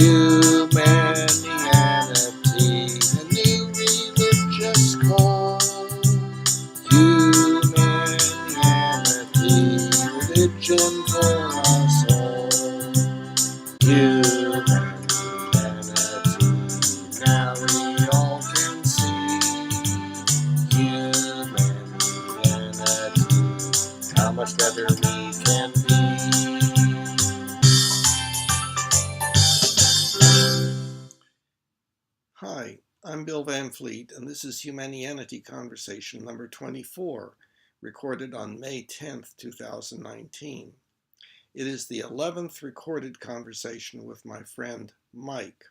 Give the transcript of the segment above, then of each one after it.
Humanianity, a new religious call. Humanianity, religion for us all. Humanity, now we all can see. Humanity, how much better we can be. Hi, I'm Bill Van Fleet, and this is Humanianity Conversation number 24, recorded on May 10th, 2019. It is the 11th recorded conversation with my friend Mike.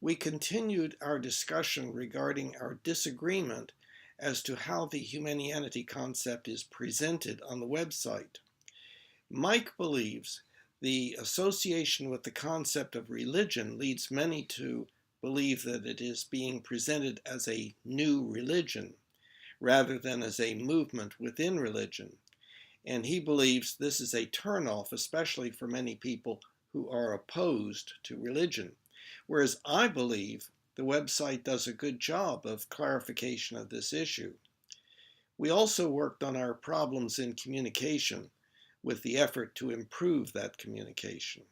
We continued our discussion regarding our disagreement as to how the Humanianity concept is presented on the website. Mike believes the association with the concept of religion leads many to believe that it is being presented as a new religion rather than as a movement within religion. And he believes this is a turnoff, especially for many people who are opposed to religion. Whereas I believe the website does a good job of clarification of this issue. We also worked on our problems in communication with the effort to improve that communication.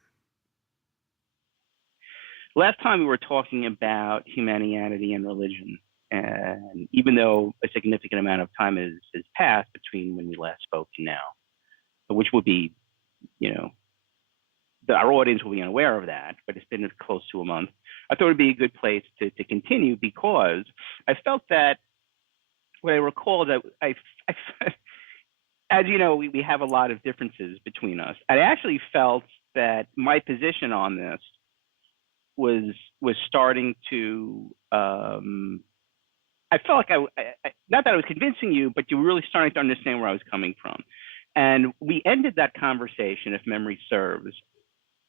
Last time we were talking about humanity and religion, and even though a significant amount of time has passed between when we last spoke and now, which will be, our audience will be unaware of that, but it's been close to a month. I thought it would be a good place to continue because I felt that what I recall that I as you know, we have a lot of differences between us. I actually felt that my position on this was starting to, I felt like I not that I was convincing you, but you were really starting to understand where I was coming from. And we ended that conversation, if memory serves,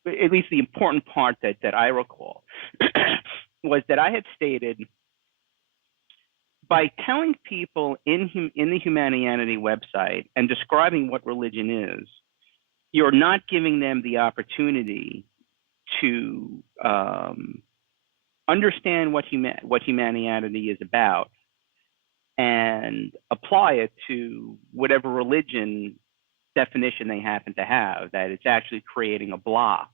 at least the important part that I recall, was that I had stated, by telling people in the Humanianity website and describing what religion is, you're not giving them the opportunity to understand what Humanianity is about and apply it to whatever religion definition they happen to have, that it's actually creating a block.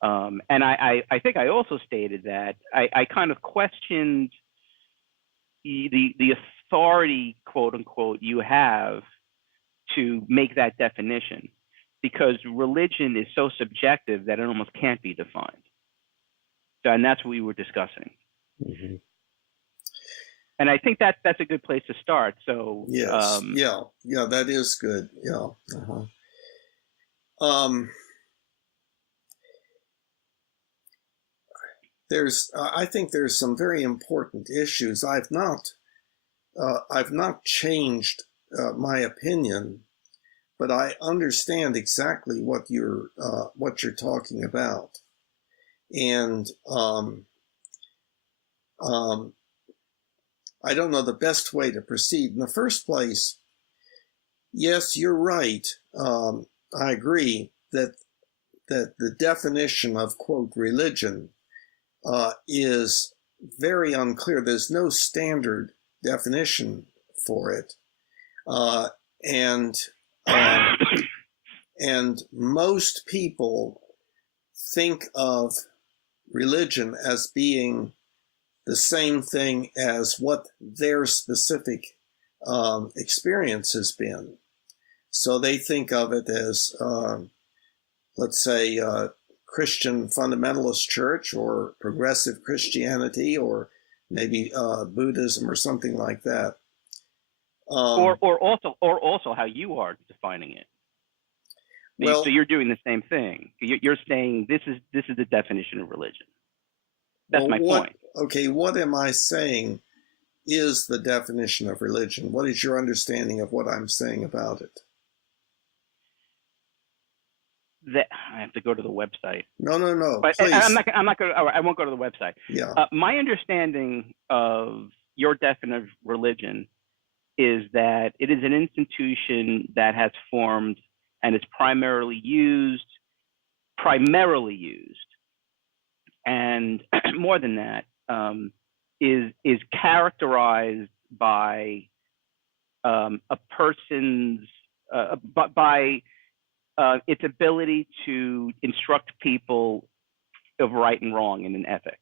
And I think I also stated that I kind of questioned the authority, quote unquote, you have to make that definition, because religion is so subjective that it almost can't be defined. So, and that's what we were discussing. Mm-hmm. And I think that's a good place to start. So yes, yeah, that is good. Yeah. I think there's some very important issues. I've not changed my opinion, but I understand exactly what you're talking about, and I don't know the best way to proceed. In the first place, yes, you're right. I agree that the definition of, quote, religion is very unclear. There's no standard definition for it, and most people think of religion as being the same thing as what their specific experience has been. So they think of it as, let's say, Christian fundamentalist church or progressive Christianity or maybe Buddhism or something like that. Or also how you are defining it. Well, so you're doing the same thing. You're saying this is the definition of religion. That's my point. Okay, what am I saying is the definition of religion? What is your understanding of what I'm saying about it? That I have to go to the website. No. But please. I'm not going to. I won't go to the website. Yeah. My understanding of your definition of religion is that it is an institution that has formed and is primarily used and more than that, is characterized by a person's by its ability to instruct people of right and wrong and in ethics.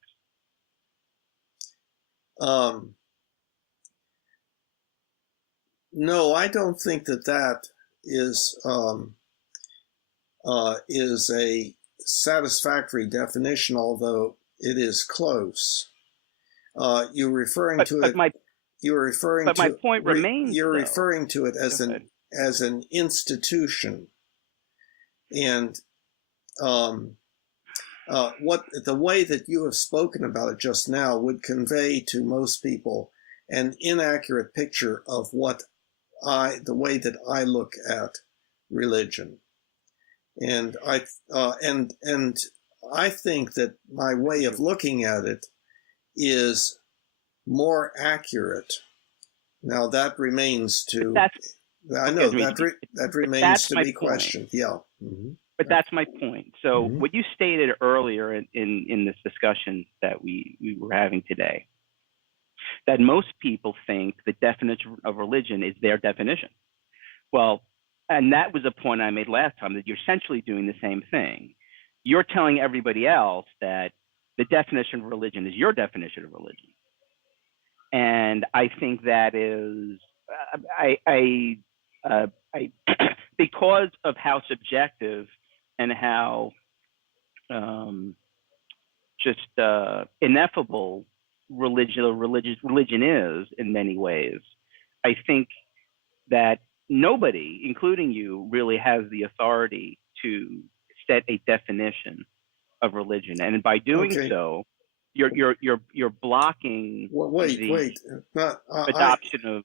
No, I don't think that is a satisfactory definition, although it is close. You're referring to it. You're referring to. But my point remains. You're referring to it as an institution, and what the way that you have spoken about it just now would convey to most people an inaccurate picture of the way that I look at religion, and I think that my way of looking at it is more accurate. Now that remains to. I know that remains to be questioned. Yeah. Mm-hmm. But that's my point. So what you stated earlier in this discussion that we were having today, that most people think the definition of religion is their definition. Well, and that was a point I made last time, that you're essentially doing the same thing. You're telling everybody else that the definition of religion is your definition of religion. And I think that is, because of how subjective and how just ineffable religion is in many ways, I think that nobody, including you, really has the authority to set a definition of religion, and by doing so, you're blocking adoption of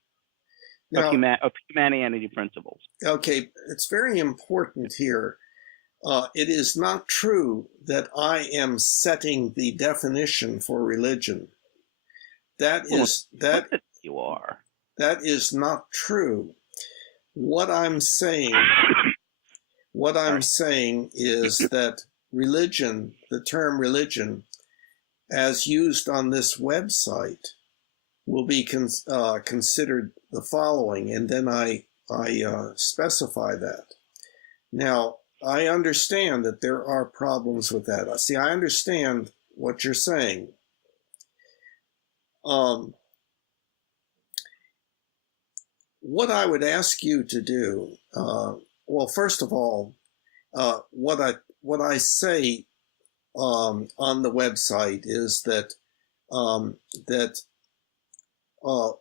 humanity principles. Okay, it's very important here. It is not true that I am setting the definition for religion. You are. That is not true. What I'm saying is that religion, the term religion, as used on this website, will be considered the following, and then I specify that. Now, I understand that there are problems with that. See, I understand what you're saying. What I would ask you to do, well, first of all, what I say on the website is that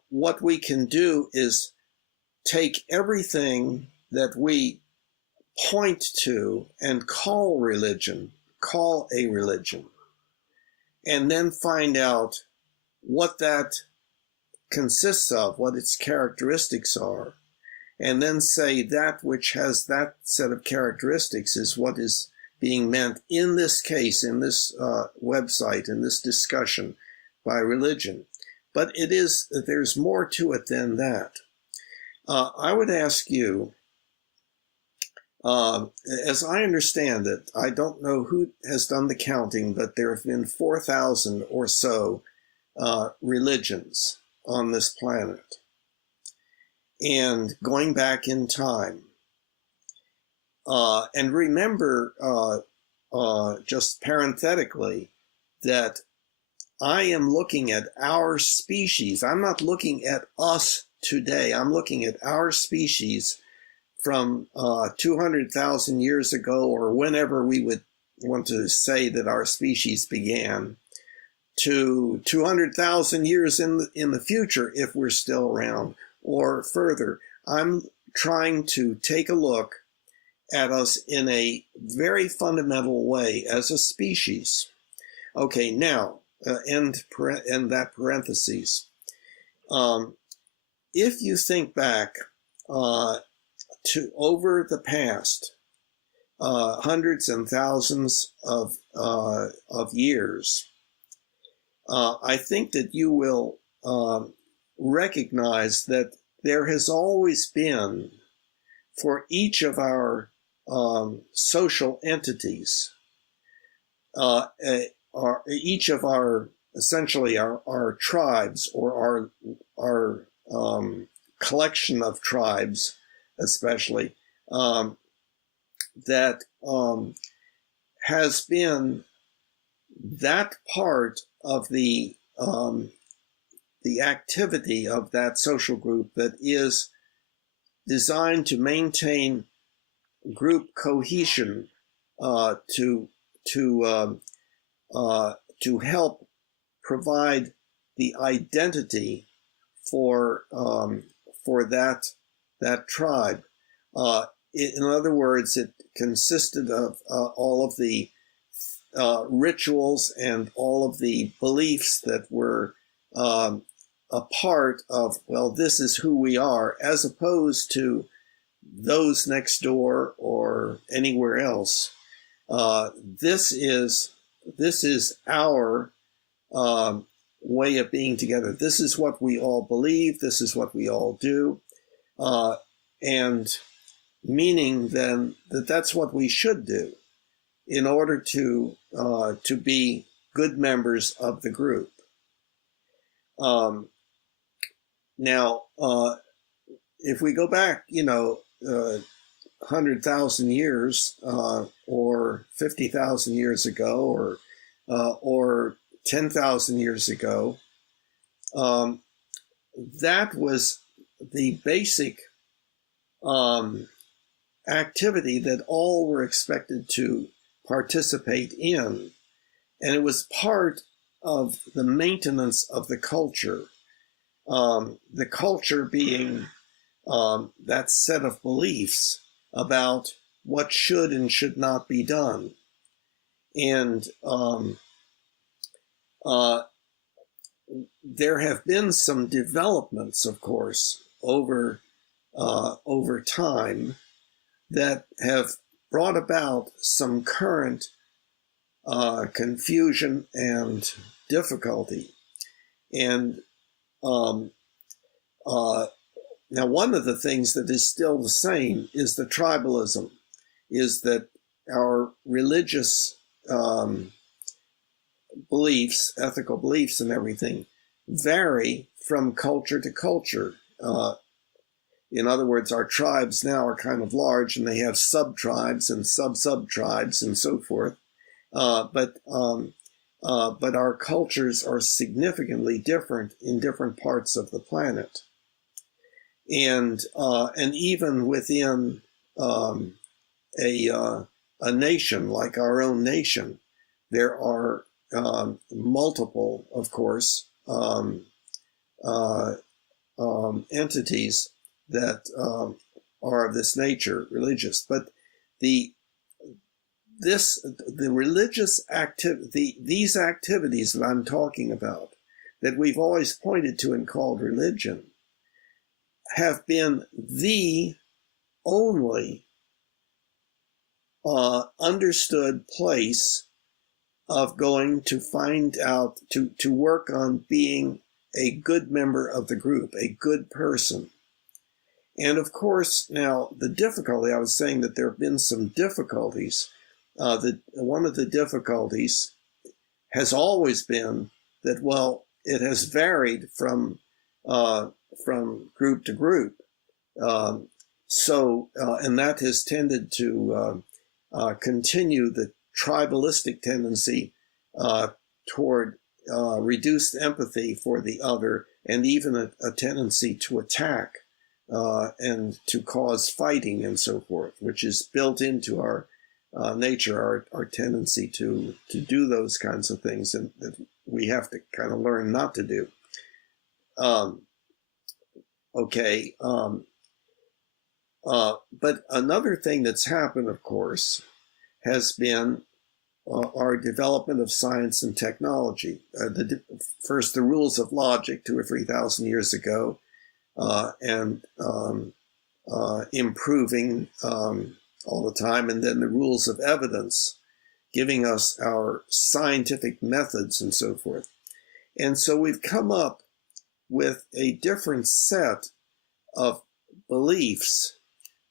what we can do is take everything that we point to and call a religion, and then find out what that consists of, what its characteristics are, and then say that which has that set of characteristics is what is being meant in this case, in this website, in this discussion by religion. But there's more to it than that. I would ask you, as I understand it, I don't know who has done the counting, but there have been 4,000 or so religions on this planet. And going back in time, and remember, just parenthetically, that I am looking at our species. I'm not looking at us today. I'm looking at our species from 200,000 years ago, or whenever we would want to say that our species began, to 200,000 years in the future, if we're still around, or further. I'm trying to take a look at us in a very fundamental way as a species. Okay, now, end that parentheses. If you think back to over the past hundreds and thousands of years, I think that you will recognize that there has always been, for each of our social entities, each of our essentially our tribes, or our collection of tribes, especially that has been that part of the activity of that social group that is designed to maintain group cohesion, to help provide the identity for that tribe. In other words, it consisted of all of the rituals and all of the beliefs that were a part of, well, this is who we are, as opposed to those next door or anywhere else. This is our way of being together. This is what we all believe. This is what we all do, and meaning then that that's what we should do in order to be good members of the group. Now, if we go back, 100,000 years, or 50,000 years ago, or 10,000 years ago, that was the basic activity that all were expected to participate in. And it was part of the maintenance of the culture. The culture being that set of beliefs about what should and should not be done. And there have been some developments, of course, over time that have brought about some current confusion and difficulty. And now, one of the things that is still the same is the tribalism, is that our religious beliefs, ethical beliefs and everything, vary from culture to culture. In other words, our tribes now are kind of large, and they have sub-tribes and sub-sub-tribes and so forth. But our cultures are significantly different in different parts of the planet. And even within a nation like our own nation, there are multiple, of course, entities that are of this nature, religious. But the religious activity, these activities that I'm talking about, that we've always pointed to and called religion, have been the only understood place of going to find out, to work on being a good member of the group, a good person. And of course, now the difficulty, I was saying that there have been some difficulties. One of the difficulties has always been that, well, it has varied from group to group. And that has tended to continue the tribalistic tendency toward reduced empathy for the other, and even a tendency to attack and to cause fighting and so forth, which is built into our nature, our tendency to do those kinds of things, and that we have to kind of learn not to do. But another thing that's happened, of course, has been our development of science and technology. First, the rules of logic 2,000 or 3,000 years ago, and improving all the time, and then the rules of evidence, giving us our scientific methods and so forth. And so we've come up with a different set of beliefs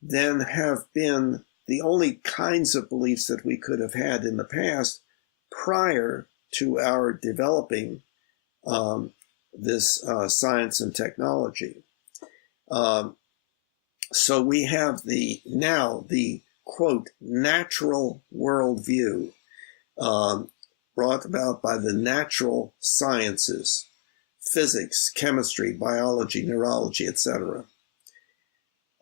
than have been the only kinds of beliefs that we could have had in the past prior to our developing this science and technology. So we have the quote natural worldview brought about by the natural sciences, physics, chemistry, biology, neurology, etc.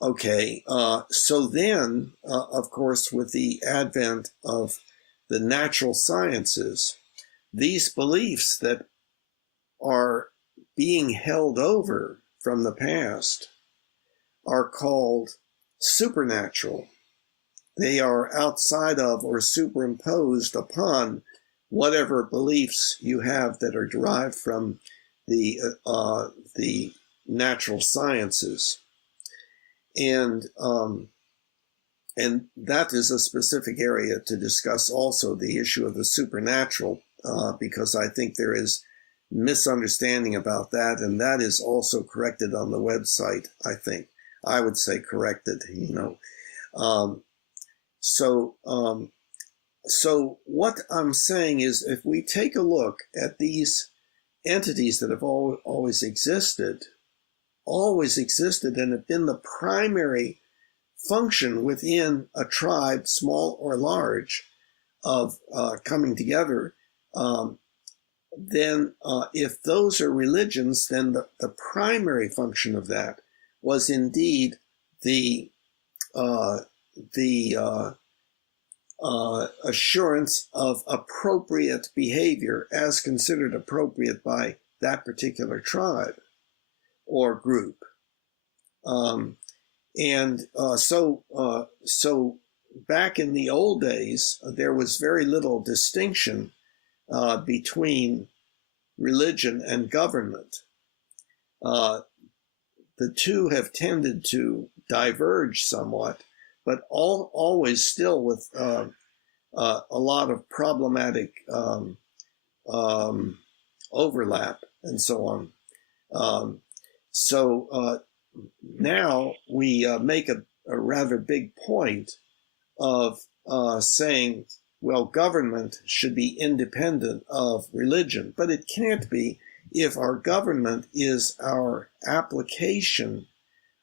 Okay, so then, of course, with the advent of the natural sciences, these beliefs that are being held over from the past are called supernatural. They are outside of or superimposed upon whatever beliefs you have that are derived from the natural sciences. And that is a specific area to discuss also, the issue of the supernatural, because I think there is misunderstanding about that, and that is also corrected on the website, I think. I would say corrected, So what I'm saying is, if we take a look at these entities that have always existed and have been the primary function within a tribe, small or large, of coming together, then if those are religions, then the primary function of that was indeed the assurance of appropriate behavior as considered appropriate by that particular tribe or group. So back in the old days, there was very little distinction between religion and government. The two have tended to diverge somewhat, but always still with a lot of problematic overlap and so on. So now we make a rather big point of saying, well, government should be independent of religion, but it can't be if our government is our application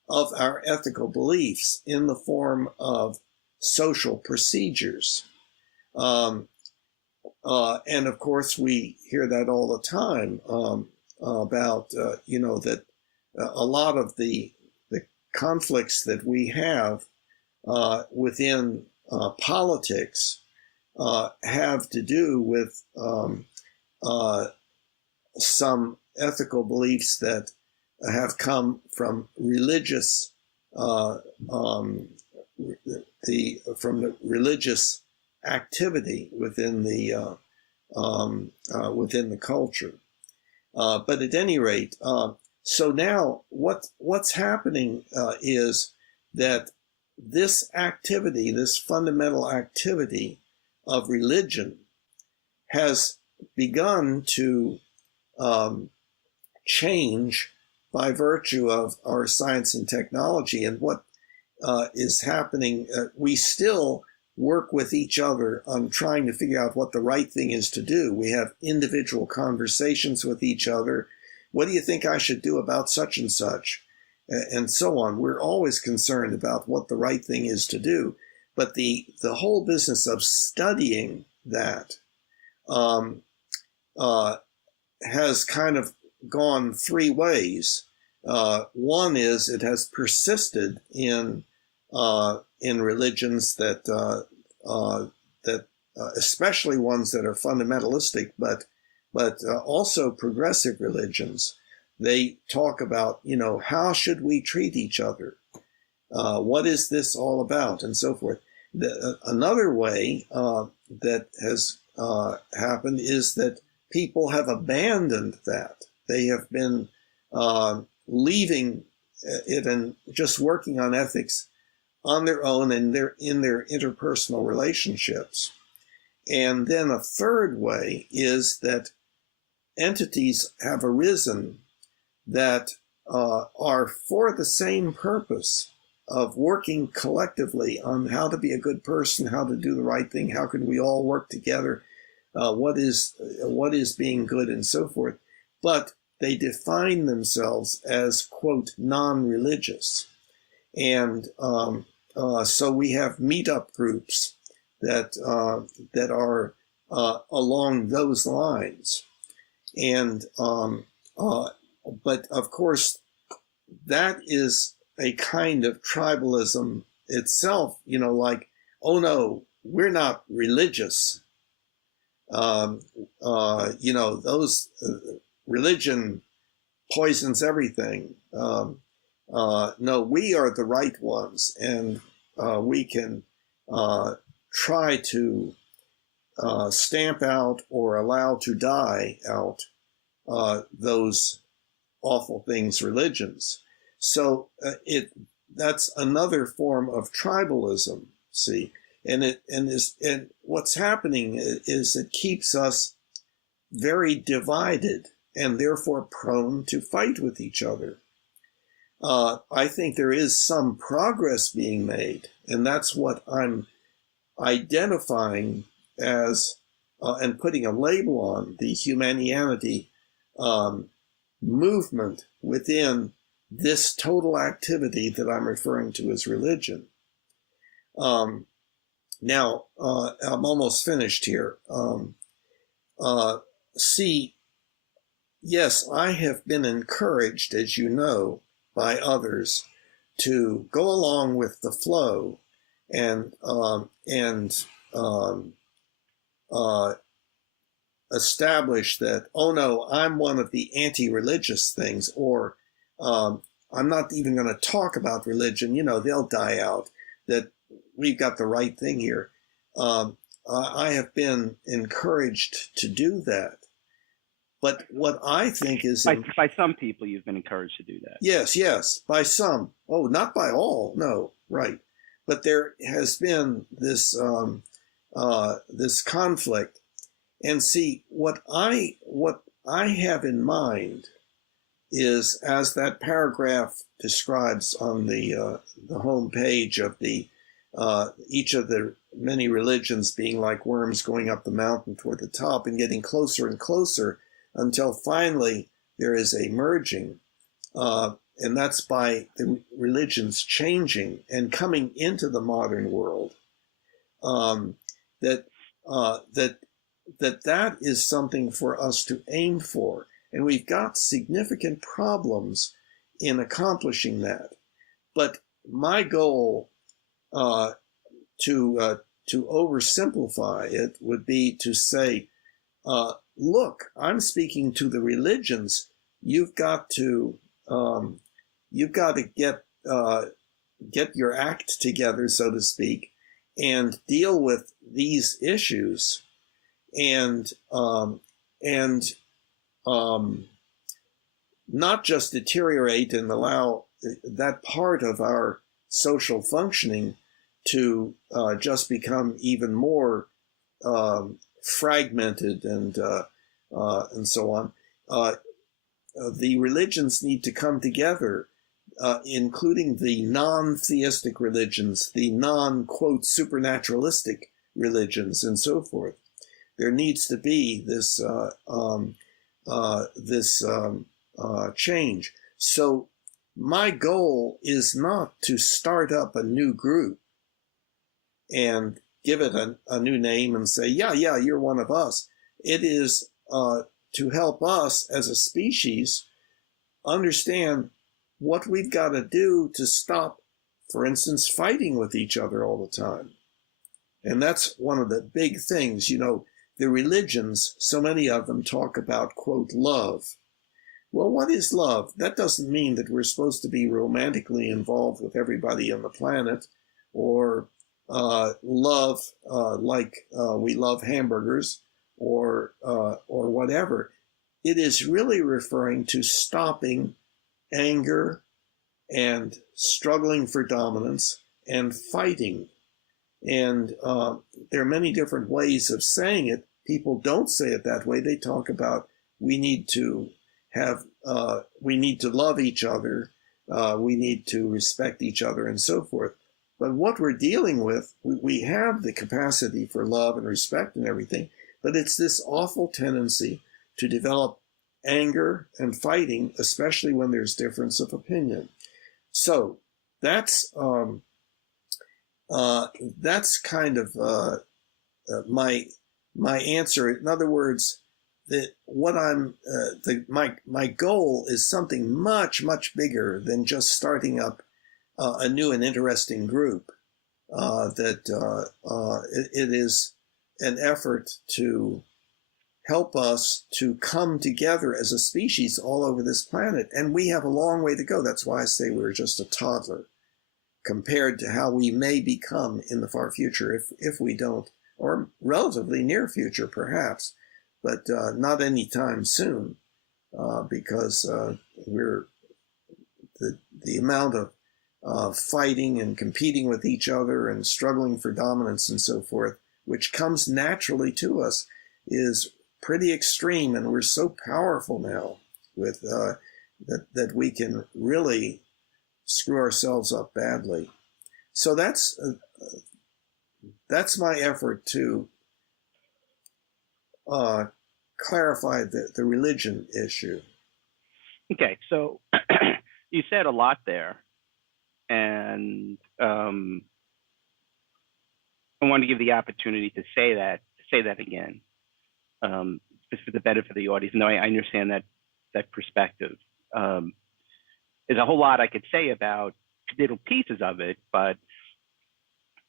of our ethical beliefs in the form of social procedures. And of course, we hear that all the time about, that a lot of the conflicts that we have within politics have to do with some ethical beliefs that have come from religious from the religious activity within the culture. But at any rate, so now what's happening is that this activity, this fundamental activity of religion, has begun to change by virtue of our science and technology. And what is happening, we still work with each other on trying to figure out what the right thing is to do. We have individual conversations with each other. What do you think I should do about such and such? And so on. We're always concerned about what the right thing is to do. But the whole business of studying that has kind of gone three ways. One is it has persisted in religions that especially ones that are fundamentalistic, but also progressive religions. They talk about, how should we treat each other? What is this all about? And so forth. Another way that has happened is that people have abandoned that. They have been leaving it and just working on ethics on their own and in their interpersonal relationships. And then a third way is that entities have arisen that are for the same purpose of working collectively on how to be a good person, how to do the right thing, how can we all work together what is being good and so forth, but they define themselves as, quote, non-religious. And so we have meetup groups that are along those lines. And but of course, that is a kind of tribalism itself, like, oh no, we're not religious. Those religion poisons everything. No, we are the right ones, and we can try to stamp out or allow to die out those awful things, religions. So that's another form of tribalism. See, and what's happening is it keeps us very divided and therefore prone to fight with each other. I think there is some progress being made, and that's what I'm identifying as and putting a label on the Humanianity movement within this total activity that I'm referring to as religion. Now, I'm almost finished here. See, yes, I have been encouraged, as you know, by others to go along with the flow and establish that, oh no, I'm one of the anti-religious things, or I'm not even going to talk about religion, they'll die out, that we've got the right thing here. I have been encouraged to do that. But what I think is... By some people, you've been encouraged to do that. Yes, by some. Oh, not by all, no, right. But there has been this this conflict. And see, what I have in mind is, as that paragraph describes on the home page of the each of the many religions being like worms going up the mountain toward the top and getting closer and closer until finally there is a merging, and that's by the religions changing and coming into the modern world. That is something for us to aim for, and we've got significant problems in accomplishing that. But my goal, to oversimplify it, would be to say, look, I'm speaking to the religions. You've got to get your act together, so to speak, and deal with these issues, and not just deteriorate and allow that part of our social functioning to just become even more fragmented and so on. The religions need to come together, including the non-theistic religions, the non-quote supernaturalistic religions, and so forth. There needs to be this change. So my goal is not to start up a new group and give it a new name and say, yeah, you're one of us. It is to help us as a species understand what we've got to do to stop, for instance, fighting with each other all the time. And that's one of the big things. The religions, so many of them talk about, quote, love. Well, what is love? That doesn't mean that we're supposed to be romantically involved with everybody on the planet, or love like we love hamburgers, or whatever. It is really referring to stopping anger and struggling for dominance and fighting. And there are many different ways of saying it. People don't say it that way. They talk about we need to love each other, we need to respect each other, and so forth. But what we're dealing with, we have the capacity for love and respect and everything, But it's this awful tendency to develop anger and fighting, especially when there's difference of opinion. So that's kind of my answer. In other words, that what my goal is something much bigger than just starting up a new and interesting group. It is an effort to help us to come together as a species all over this planet, and we have a long way to go. That's why I say we're just a toddler compared to how we may become in the far future if we don't, or relatively near future perhaps, but not anytime soon, because we're the amount of fighting and competing with each other and struggling for dominance and so forth, which comes naturally to us, is pretty extreme, and we're so powerful now with that we can really screw ourselves up badly. So that's my effort to clarify the religion issue. Okay, so you said a lot there, and I want to give the opportunity to say that again, just for the benefit of the audience. No, I understand that perspective. There's a whole lot I could say about little pieces of it, but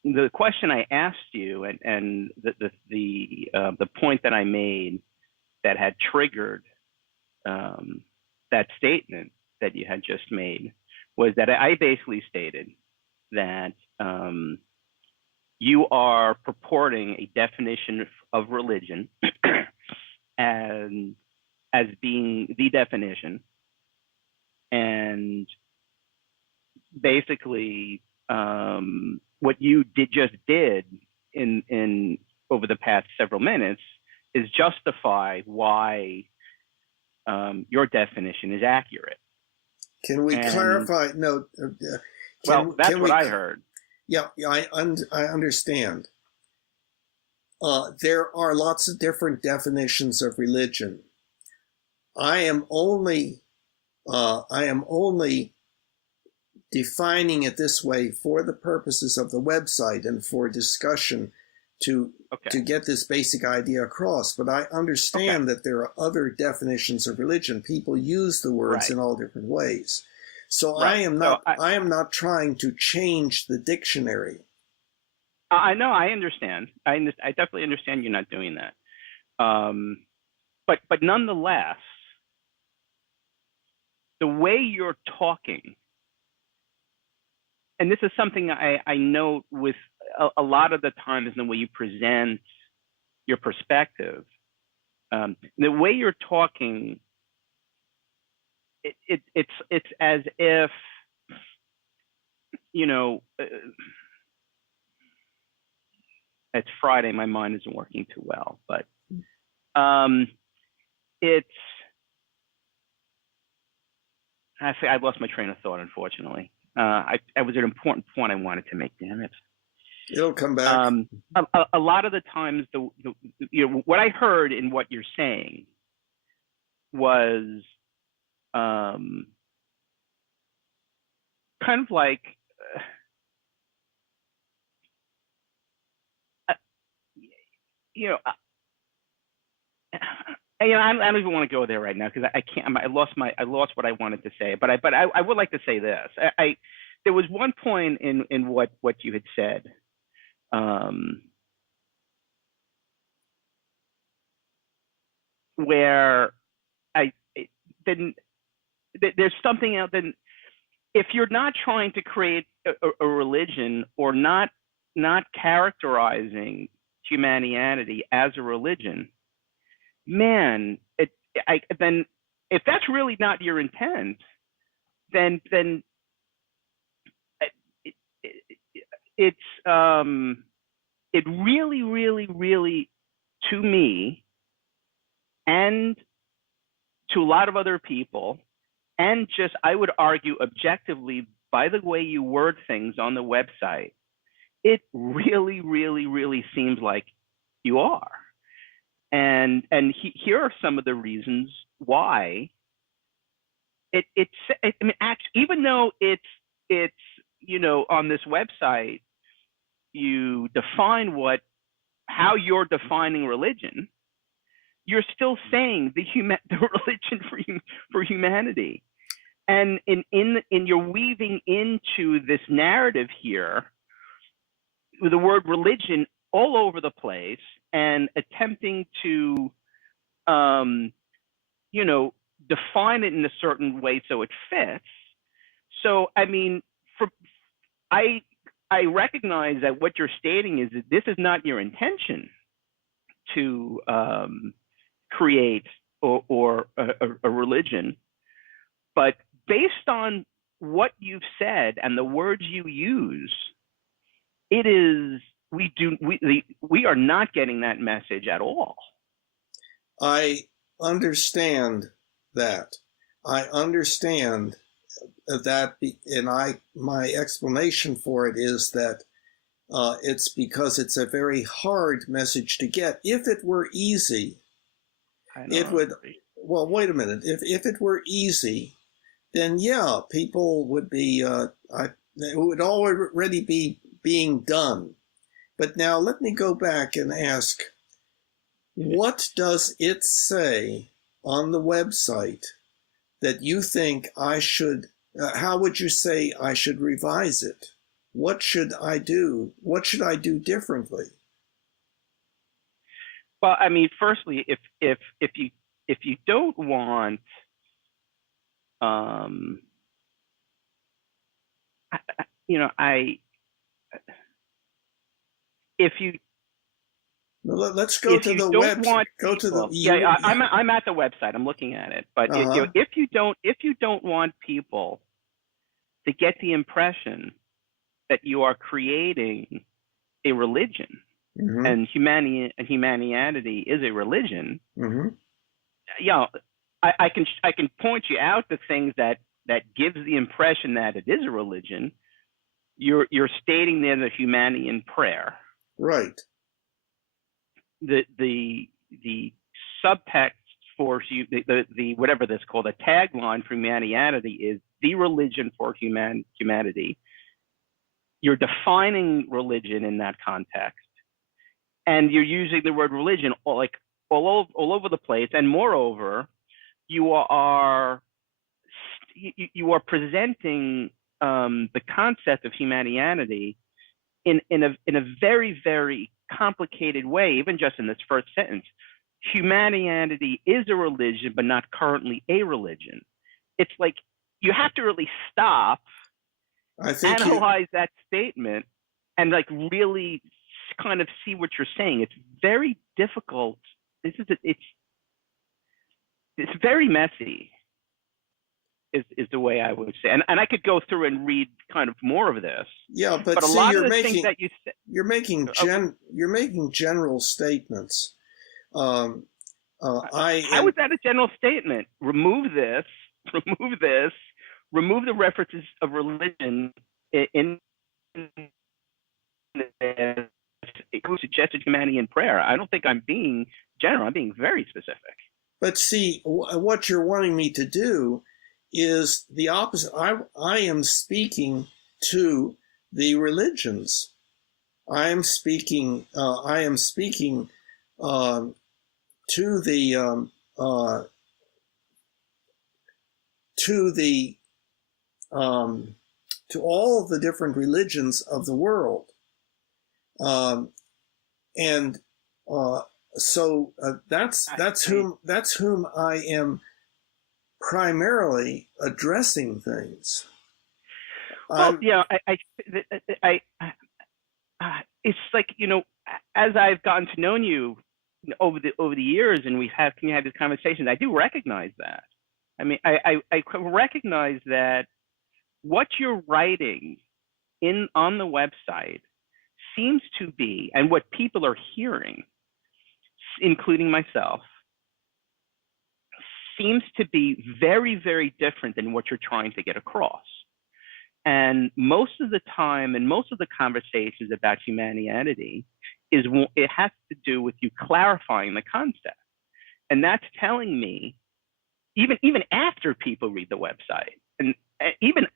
the question I asked you and the point that I made that had triggered that statement that you had just made was that I basically stated that you are purporting a definition of religion and as being the definition, and basically what you just did in over the past several minutes is justify why your definition is accurate. Can we clarify? No. That's what I heard. Yeah, I understand. There are lots of different definitions of religion. I am only defining it this way for the purposes of the website and for discussion to get this basic idea across. But I understand that there are other definitions of religion. People use the words in all different ways. So I am not trying to change the dictionary. I know, I understand. I definitely understand you're not doing that. But nonetheless, the way you're talking, and this is something I note with a lot of the times in the way you present your perspective, the way you're talking, it's as if, you know, it's Friday, my mind isn't working too well, but I lost my train of thought, unfortunately. I was an important point I wanted to make, damn it. It'll come back. A lot of the times, you know, what I heard in what you're saying was kind of like, you know, I don't even want to go there right now because I can't. I lost what I wanted to say. But I would like to say this. There was one point in what you had said, where there's something else. Then if you're not trying to create a religion or not characterizing Humanianity as a religion, man, then if that's really not your intent, then it really, to me, and to a lot of other people, and just, I would argue objectively, by the way you word things on the website, it really seems like you are. Here are some of the reasons why I mean, actually, even though it's on this website you define how you're defining religion, you're still saying the religion for humanity, and in you're weaving into this narrative here with the word religion all over the place and attempting to define it in a certain way so it fits. So I mean, I recognize that what you're stating is that this is not your intention to create or a religion, but based on what you've said and the words you use, it is we are not getting that message at all. I understand that. I understand that, and my explanation for it is that it's because it's a very hard message to get. If it were easy, it would. Well, wait a minute. If it were easy, then yeah, people would be. It would already be being done. But now let me go back and ask, what does it say on the website that you think I should, how would you say I should revise it? What should I do? What should I do differently? Well, I mean, firstly, if you don't want, if you let's go to the website. Go to the I'm at the website. I'm looking at it. But if you don't want people to get the impression that you are creating a religion, mm-hmm. and Humanianity is a religion, mm-hmm. I can point you out to things that gives the impression that it is a religion. You're stating there the Humanian prayer. Right. The subtext for the whatever this called, a tagline for Humanianity is the religion for humanity. You're defining religion in that context, and you're using the word religion all over the place. And moreover, you are presenting the concept of Humanianity in a very, very complicated way, even just in this first sentence. Humanianity is a religion, but not currently a religion. It's like you have to really stop, analyze that statement, and like really kind of see what you're saying. It's very difficult. It's very messy. Is the way I would say, and I could go through and read kind of more of this. Yeah, but a see, lot of the things that you say, you're making general statements. How is that a general statement? Remove this. Remove the references of religion in suggested humanity in prayer. I don't think I'm being general. I'm being very specific. But see, what you're wanting me to do is the opposite. I am speaking to the religions. I am speaking to all of the different religions of the world, so that's whom I am primarily addressing things. Well, it's like, as I've gotten to know you over the years, and we had this conversation, I do recognize that. I mean, I recognize that what you're writing on the website seems to be, and what people are hearing, including myself, seems to be very, very different than what you're trying to get across. And most of the time, and most of the conversations about Humanianity, it has to do with you clarifying the concept. And that's telling me, even after people read the website, and even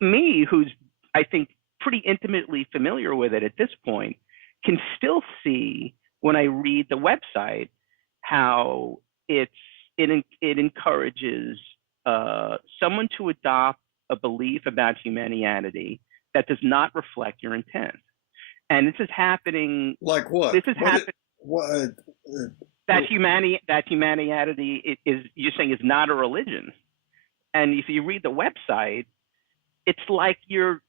me, who's, I think, pretty intimately familiar with it at this point, can still see when I read the website how it encourages someone to adopt a belief about humanity that does not reflect your intent. And this is happening. Like what? This is happening. That what- humanity is, you're saying, is not a religion. And if you read the website, it's like you're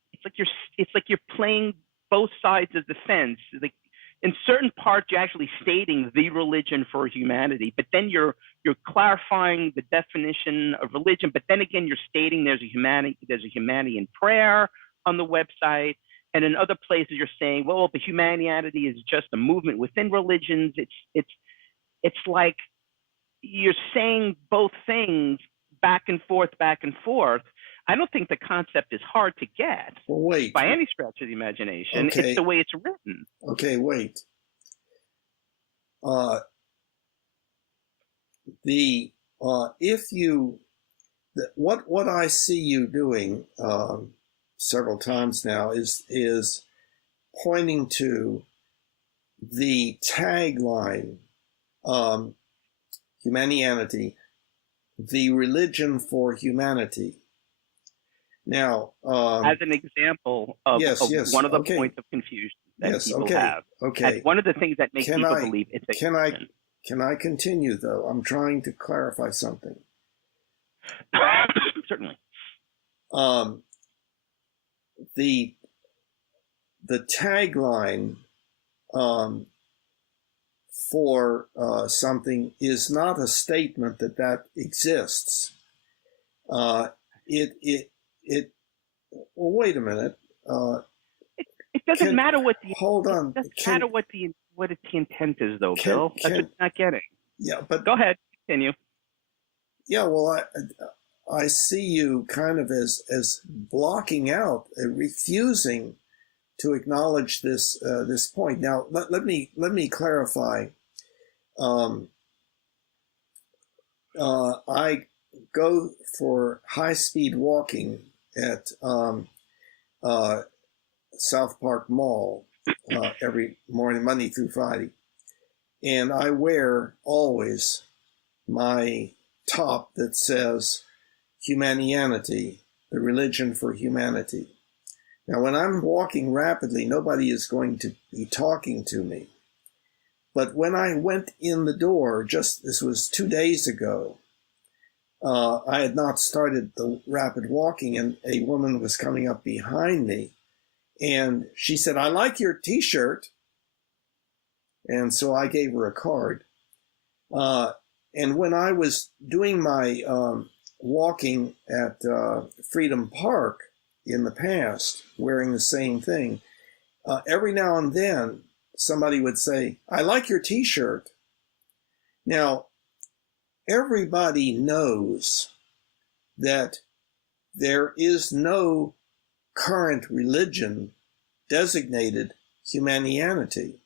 playing both sides of the fence. Like, in certain parts, you're actually stating the religion for humanity, but then you're clarifying the definition of religion. But then again, you're stating there's a humanity in prayer on the website, and in other places you're saying, well, but humanity is just a movement within religions. It's like you're saying both things back and forth. I don't think the concept is hard to get by any stretch of the imagination. Okay. It's the way it's written. Okay, wait. What I see you doing several times now is pointing to the tagline, Humanianity, the religion for humanity. Now, as an example of one of the points of confusion that people have. Okay. As one of the things that makes people believe it's a religion. Can I continue, though? I'm trying to clarify something. Certainly. The tagline for something is not a statement that exists. Well, wait a minute. It doesn't matter what the hold on. It doesn't matter what the intent is, though, Bill. That's what you're not getting. Yeah, but go ahead, continue. Yeah, well, I see you kind of as blocking out, refusing to acknowledge this point. Now, let me clarify. I go for high-speed walking at South Park Mall every morning, Monday through Friday, and I wear always my top that says Humanianity, the religion for humanity. Now, when I'm walking rapidly, nobody is going to be talking to me. But when I went in the door, this was 2 days ago, I had not started the rapid walking, and a woman was coming up behind me, and she said, "I like your t-shirt." And so I gave her a card. And when I was doing my walking at Freedom Park in the past, wearing the same thing, every now and then somebody would say, "I like your t-shirt." Now, everybody knows that there is no current religion designated Humanianity.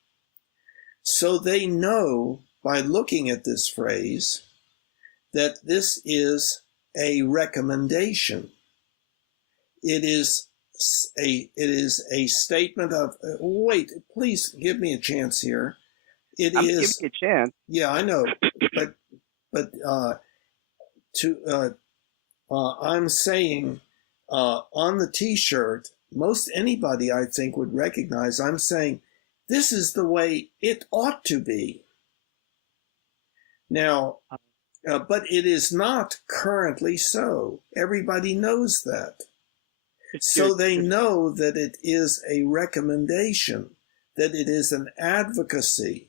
So they know by looking at this phrase that this is a recommendation. It is a statement of, wait, please give me a chance here. I'm giving you a chance. Yeah, I know, but I'm saying on the T-shirt, most anybody I think would recognize. I'm saying this is the way it ought to be. Now, but it is not currently so. Everybody knows that. So they know that it is a recommendation, that it is an advocacy.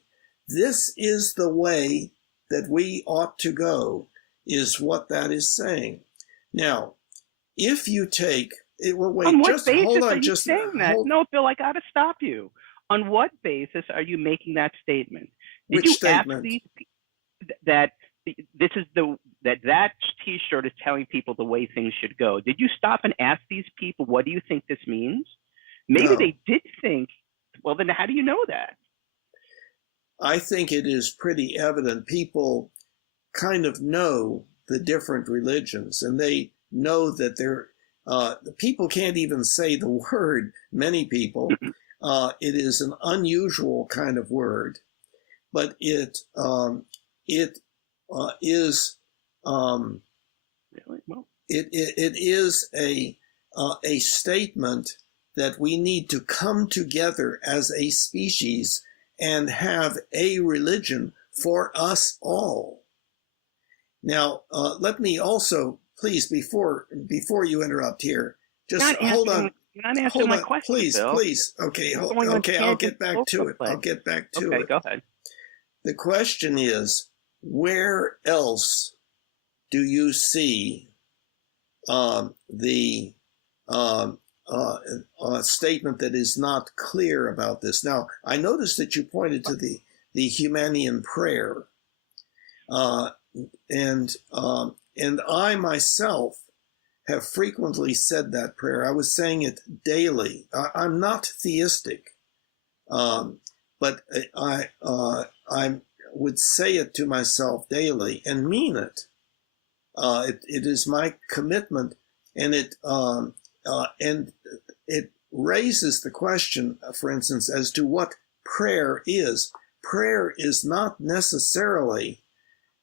This is the way that we ought to go, is what that is saying. Now, if you take, well, wait, on what just basis hold on, are you just saying that? hold, No, Bill, I got to stop you. On what basis are you making that statement? Did which you statement? ask these that this is that T-shirt is telling people the way things should go? Did you stop and ask these people, what do you think this means? Maybe No. they did think Well, then how do you know that? I think it is pretty evident. People kind of know the different religions, and they know that people can't even say the word. Many people, it is an unusual kind of word, but it is Really? Well, it is a statement that we need to come together as a species and have a religion for us all. Now, let me also, please, before you interrupt here, just hold on. You're not answering my question, please, Bill. please. Okay, I'll get back to it. Okay, go ahead. The question is, where else do you see the statement that is not clear about this? Now, I noticed that you pointed to the Humanian prayer, and I myself have frequently said that prayer. I was saying it daily. I'm not theistic, but I would say it to myself daily and mean it. It is my commitment, and it raises the question, for instance, as to what prayer is. Prayer is not necessarily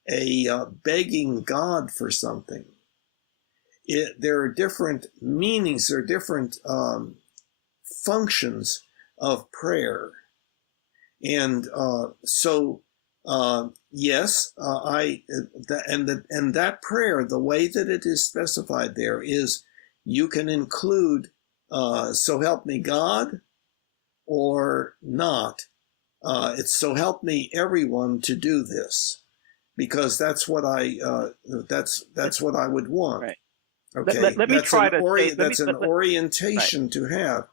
a begging God for something. There are different meanings, there are different functions of prayer, and so yes, that prayer, the way that it is specified there is, you can include "So help me God" or not. It's "So help me everyone to do this," because that's what I would want. Right. Okay, let me try to say, that's an orientation right. to have.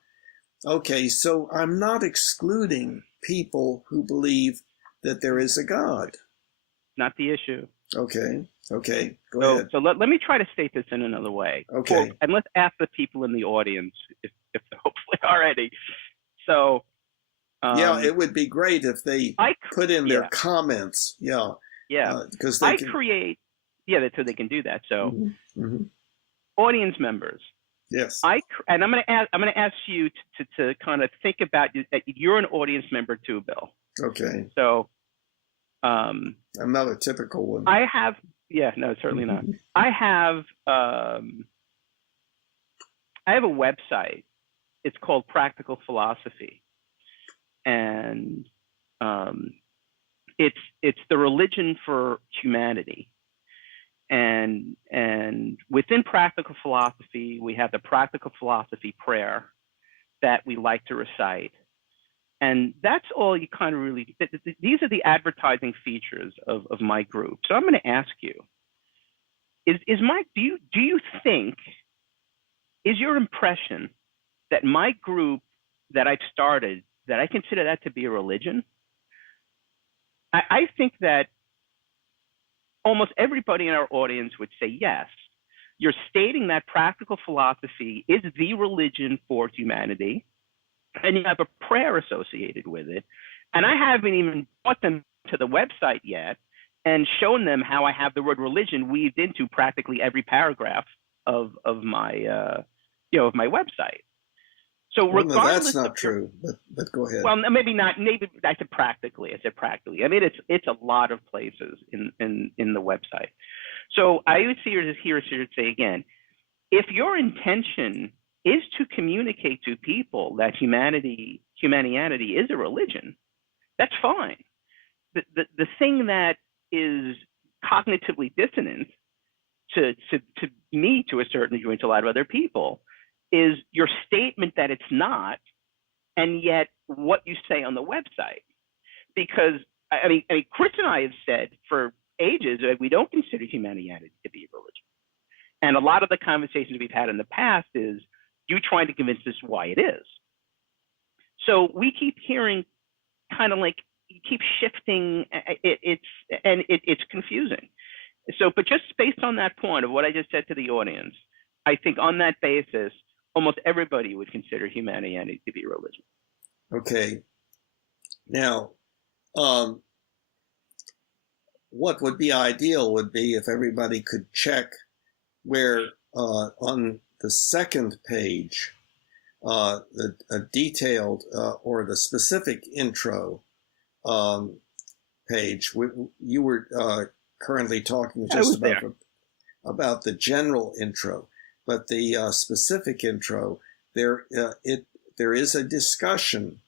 Okay, so I'm not excluding people who believe that there is a God. Not the issue. Okay, go ahead. So let me try to state this in another way. Okay. And let's ask the people in the audience if they're hopefully already. So. Yeah, it would be great if they put in their comments. Yeah. Because so they can do that. So. Mm-hmm. Audience members. Yes. And I'm going to ask you to kind of think about that. You're an audience member too, Bill. Okay. So. I'm not a typical one. I have. Yeah. No, certainly not. I have a website. It's called Practical Philosophy, and it's the religion for humanity. And within Practical Philosophy, we have the Practical Philosophy prayer that we like to recite. And that's all you kind of really, these are the advertising features of my group. So I'm going to ask you, do you think, is your impression that my group that I've started, that I consider that to be a religion? I think that almost everybody in our audience would say yes. You're stating that Practical Philosophy is the religion for humanity, and you have a prayer associated with it. And I haven't even brought them to the website yet and shown them how I have the word religion weaved into practically every paragraph of my of my website. So regardless, that's not true. But go ahead. Well, maybe not. Maybe I said practically. I mean, it's a lot of places in the website. So I would here say again, if your intention is to communicate to people that Humanianity is a religion, that's fine. The thing that is cognitively dissonant to me, to a certain degree, to a lot of other people, is your statement that it's not, and yet what you say on the website. Because I mean, Chris and I have said for ages that we don't consider Humanianity to be a religion, and a lot of the conversations we've had in the past is you trying to convince us why it is. So we keep hearing, kind of like you keep shifting. It's confusing. So, but just based on that point of what I just said to the audience, I think on that basis, almost everybody would consider Humanianity to be a religion. Okay. Now, um, what would be ideal would be if everybody could check where on the second page, the detailed or the specific intro um, page. You were currently talking I just was there. about the general intro, but the specific intro, there there is a discussion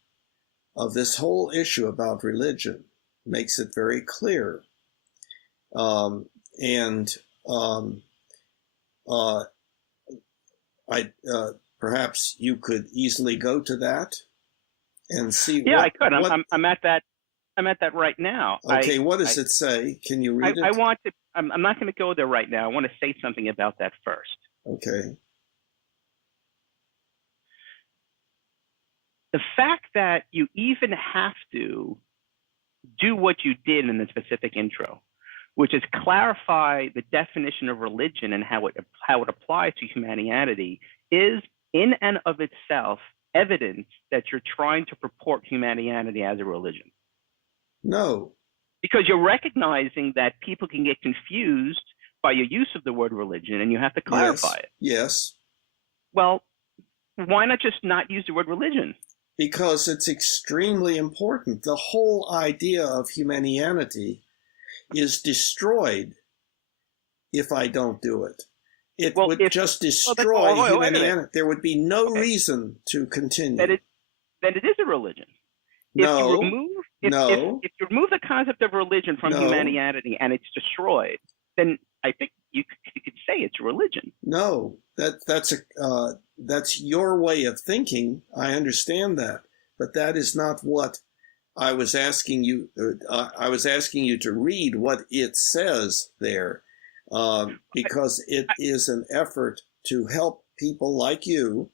of this whole issue about religion. Makes it very clear, and uh, I perhaps you could easily go to that and see Yeah, I could. what. I'm at that. I'm at that right now. Okay, what does it say? Can you read I it? want to. I'm not going to go there right now. I want to say something about that first. Okay. The fact that you even have to do what you did in the specific intro, which is clarify the definition of religion and how it applies to humanity, is in and of itself evidence that you're trying to purport humanity as a religion. No. Because you're recognizing that people can get confused by your use of the word religion, and you have to clarify it. Yes. Well, why not just not use the word religion? Because it's extremely important. The whole idea of humanity is destroyed if I don't do it. It would just destroy humanity. There would be no reason to continue. Then it is a religion. No. If you remove the concept of religion from humanity and it's destroyed, then I think you could say it's a religion. No, that's your way of thinking. I understand that, but that is not what I was asking you. I was asking you to read what it says there, because it is an effort to help people like you,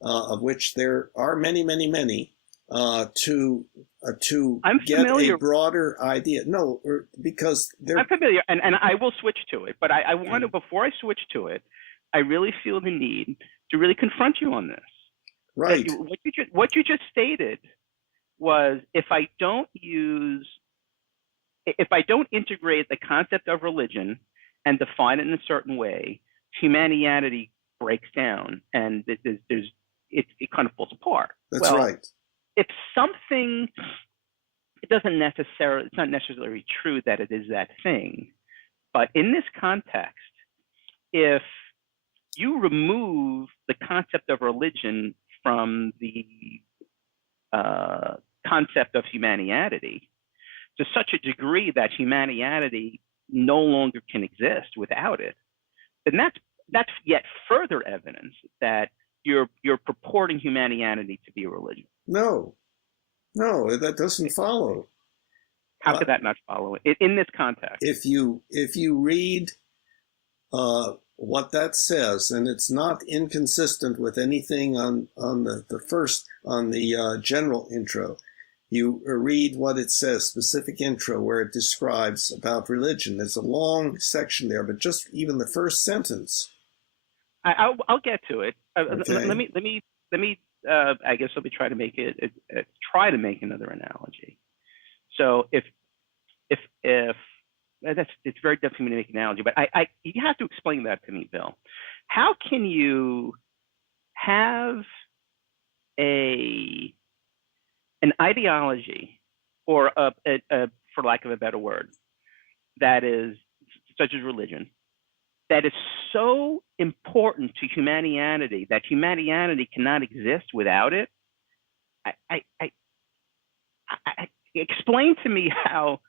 of which there are many, many, many, to get a broader idea. No, because I'm familiar, and I will switch to it. But I want to, before I switch to it, I really feel the need to really confront you on this. Right. What you just stated was, if I don't integrate the concept of religion and define it in a certain way, humanity breaks down, and it kind of falls apart. That's right. If something, it's not necessarily true that it is that thing, but in this context, if you remove the concept of religion from the concept of humanity to such a degree that humanity no longer can exist without it, then that's yet further evidence that you're purporting humanity to be a religion. No, that doesn't follow. How could that not follow in this context? If you read what that says, and it's not inconsistent with anything on the general intro. You read what it says, specific intro, where it describes about religion. There's a long section there, but just even the first sentence. I'll get to it. Okay. Let me. I guess let me try to make it. Try to make another analogy. So if it's very difficult for me to make an analogy, but you have to explain that to me, Bill. How can you have an ideology, or for lack of a better word, that is such as religion, that is so important to humanity that humanity cannot exist without it? Explain to me how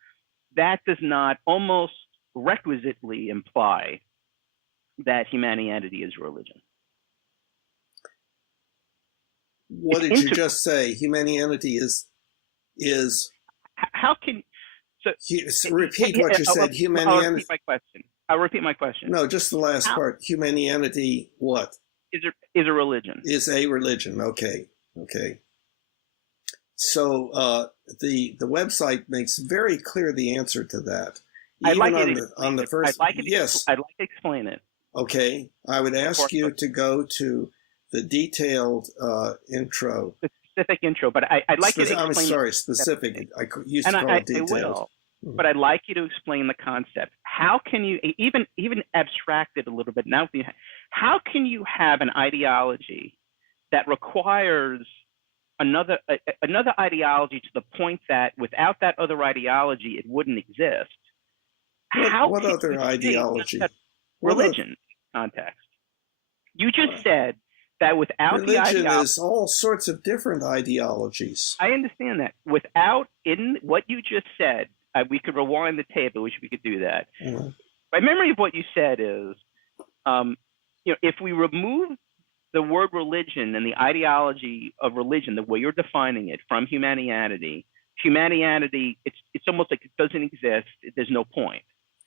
that does not almost requisitely imply that humanity is religion. What did you just say? Humanity is. How can repeat what you said? Humanity. I'll repeat my question. No, just the last part. Humanity, what? Is a religion. Is a religion. Okay. So the website makes very clear the answer to that. I'd like to explain it. Okay. I would ask you to go to the detailed intro. specific intro, but I'd like you to explain. I'm sorry, specific. I used to call it detailed. I will, but I'd like you to explain the concept. How can you even abstract it a little bit? Now, how can you have an ideology that requires another ideology to the point that without that other ideology, it wouldn't exist? What other ideology? Religion context. You just said that without religion the ideology, is all sorts of different ideologies. I understand that. Without, in what you just said, we could rewind the tape. I wish we could do that. Mm-hmm. My memory of what you said is, if we remove the word religion and the ideology of religion, the way you're defining it, from humanity, it's almost like it doesn't exist. There's no point.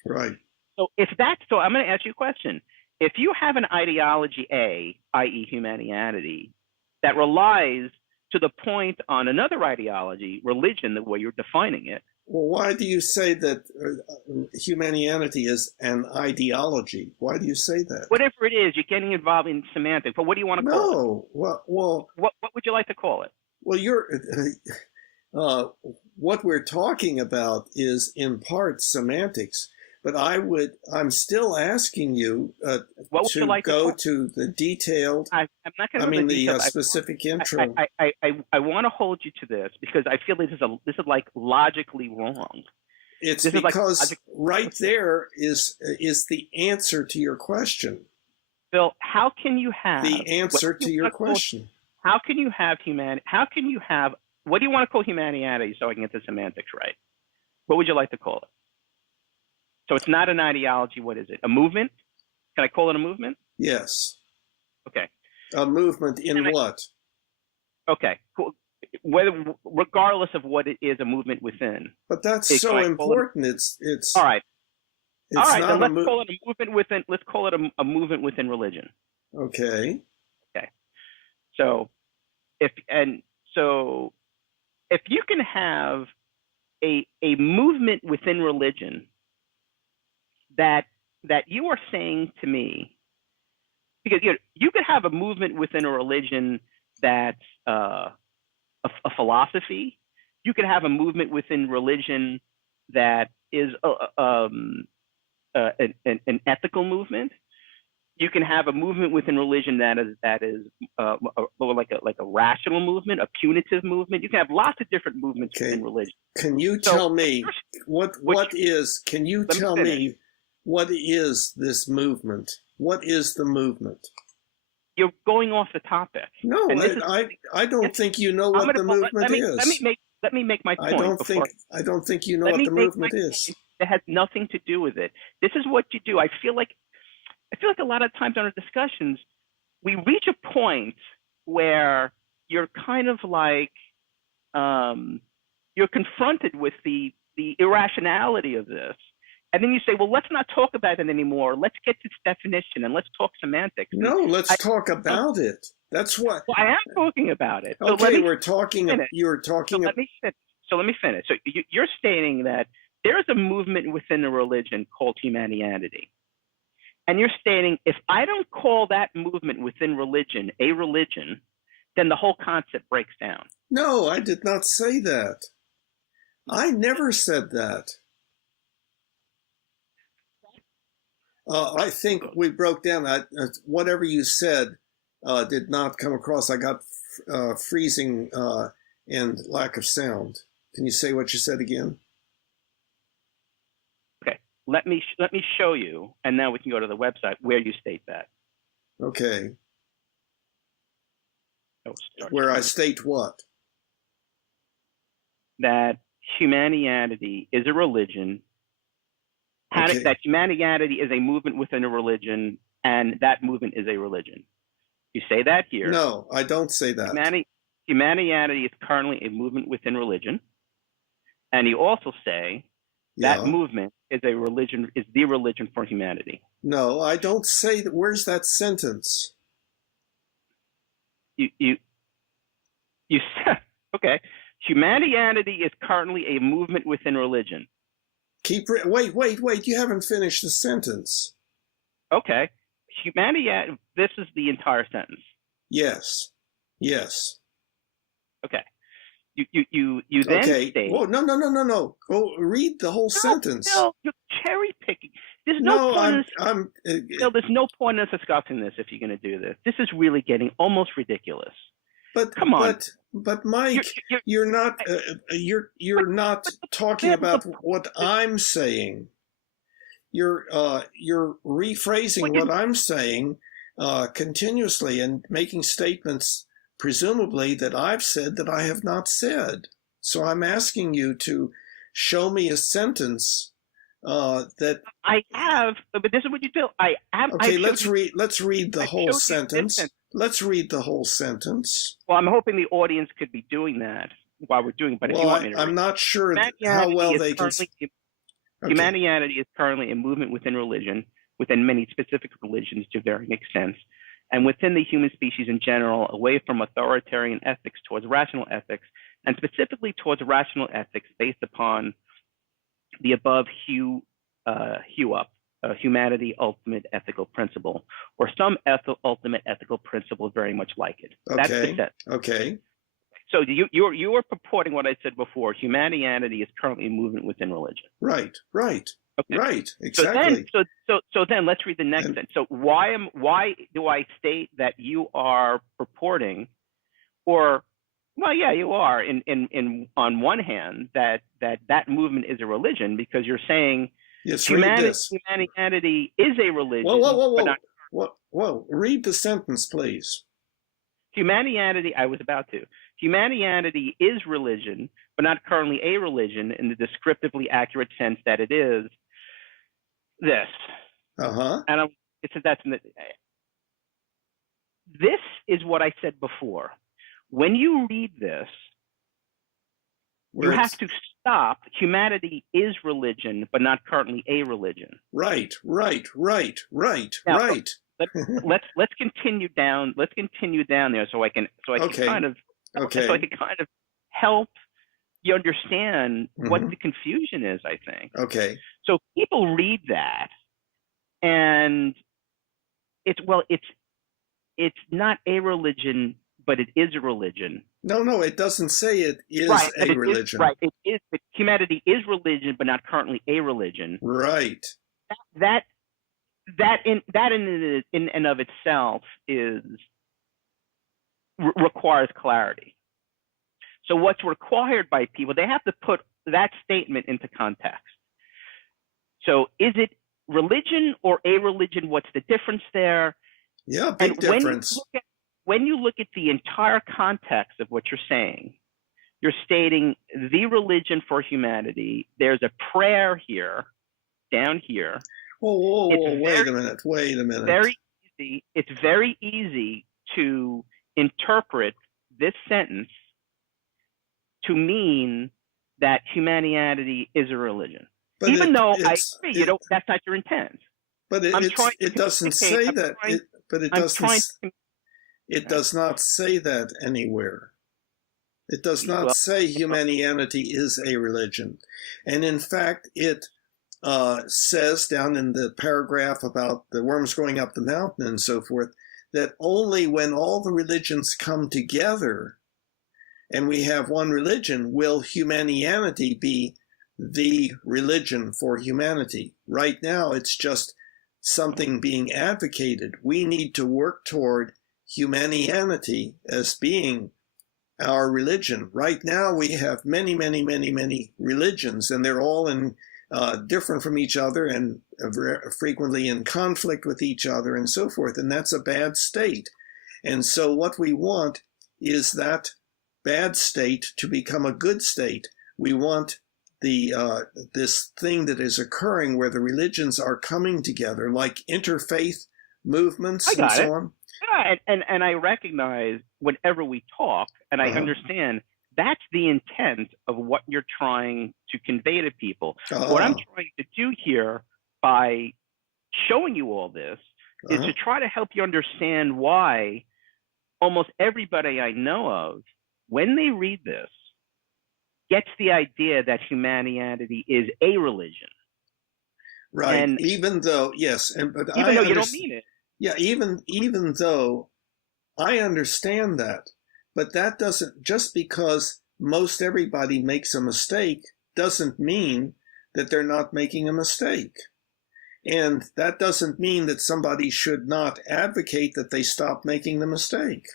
Right. So if that's so, I'm going to ask you a question. If you have an ideology A, i.e. humanity, that relies to the point on another ideology, religion, the way you're defining it. Well, why do you say that humanity is an ideology? Why do you say that? Whatever it is, you're getting involved in semantics. But what do you want to call it? No. Well, what would you like to call it? Well, what we're talking about is in part semantics. But I'm still asking you to go to the detailed. I'm not going to. The specific intro. I want to hold you to this because I feel this is like logically wrong. It's because right there is the answer to your question. Bill, how can you have the answer to your question? How can you have humanity? How can you have? What do you want to call humanity? So I can get the semantics right. What would you like to call it? So it's not an ideology. What is it? A movement? Can I call it a movement? Yes. Okay. A movement in what? Okay. Cool. Regardless of what it is, a movement within. But that's so important. It's all right. It's all right. Not then let's call it a movement within. Let's call it a movement within religion. Okay. Okay. So if you can have a movement within religion that you are saying to me, because you could have a movement within a religion that's a philosophy. You could have a movement within religion that is an ethical movement. You can have a movement within religion that is like a rational movement, a punitive movement. You can have lots of different movements within religion. Can you tell me what is? Can you tell me what is this movement? What is the movement? You're going off the topic. No, I don't think you know what the movement is. Let me make my point. I don't think you know what the movement is. It has nothing to do with it. This is what you do. I feel like a lot of times in our discussions, we reach a point where you're kind of like you're confronted with the irrationality of this. And then you say, well, let's not talk about it anymore. Let's get to its definition and let's talk semantics. No, let's talk about it. That's what. Well, I am talking about it. Okay, so we're talking. You're talking. Let me finish. So you're stating that there is a movement within a religion called Humanianity. And you're stating, if I don't call that movement within religion a religion, then the whole concept breaks down. No, I did not say that. I never said that. I think we broke down. Whatever you said did not come across. I got freezing and lack of sound. Can you say what you said again? Okay. Let me show you, and now we can go to the website where you state that. Okay. Where I state what? That Humanianity is a religion. Okay. That humanity is a movement within a religion, and that movement is a religion. You say that here. No, I don't say that. Humanianity is currently a movement within religion, and you also say that movement is a religion, is the religion for humanity. No, I don't say that. Where's that sentence? You said, okay. Humanity is currently a movement within religion. Wait. You haven't finished the sentence. Okay. This is the entire sentence. Yes. Okay. You then Okay. state, Whoa, no. Go read the whole no, sentence. Bill, you're cherry picking. There's no No, point in I'm. There's no point in us discussing this if you're going to do this. This is really getting almost ridiculous. But Come on. Mike, you're not not talking about what I'm saying. You're rephrasing what I'm saying continuously and making statements presumably that I've said that I have not said. So I'm asking you to show me a sentence that I have, but this is what you do. I have. Okay, let's read the whole sentence. Sentence. Let's read the whole sentence. Well, I'm hoping the audience could be doing that while we're doing it. But if you want me to I'm not sure Humanianity how well they can. Humanianity is currently a movement within religion, within many specific religions to varying extents, and within the human species in general, away from authoritarian ethics towards rational ethics, and specifically towards rational ethics based upon the above humanity ultimate ethical principle, or some ultimate ethical principle very much like it. That's the set. Okay. So you were purporting what I said before. Humanianity is currently a movement within religion. Right. Okay. Right. Exactly. So then let's read the next sentence. So why do I state that you are purporting, or well, yeah, you are in on one hand that movement is a religion because you're saying humanity is a religion. Whoa. Read the sentence, please. Humanianity, I was about to. Humanianity is religion, but not currently a religion in the descriptively accurate sense that it is this. And this is what I said before. When you read this, you have to stop. Humanity is religion, but not currently a religion. Right. Now, let's continue down. Let's continue down there so I can kind of help you understand what the confusion is, I think. Okay. So people read that and it's not a religion, but it is a religion. No, it doesn't say it is a religion. It is. But humanity is religion, but not currently a religion. Right. That in and of itself requires clarity. So what's required by people, they have to put that statement into context. So is it religion or a religion? What's the difference there? Yeah, big difference. When you look at the entire context of what you're saying, you're stating the religion for humanity. There's a prayer here, down here. Whoa, wait a minute. It's very easy to interpret this sentence to mean that humanity is a religion. But even though I agree, that's not your intent. But it doesn't say that. It does not say that anywhere. It does not say humanity is a religion. And in fact, it says down in the paragraph about the worms going up the mountain and so forth, that only when all the religions come together and we have one religion will humanity be the religion for humanity. Right now, it's just something being advocated. We need to work toward humanity as being our religion. Right now, we have many religions, and they're all different from each other and frequently in conflict with each other and so forth, and that's a bad state. And so what we want is that bad state to become a good state. We want this thing that is occurring where the religions are coming together, like interfaith movements and so on. Yeah, and I recognize whenever we talk, and I understand that's the intent of what you're trying to convey to people. What I'm trying to do here by showing you all this is to try to help you understand why almost everybody I know of, when they read this, gets the idea that humanity is a religion. Right. And even though, yes, but even though you don't mean it. Yeah, even though I understand that, But that doesn't, just because most everybody makes a mistake doesn't mean that they're not making a mistake. And that doesn't mean that somebody should not advocate that they stop making the mistake.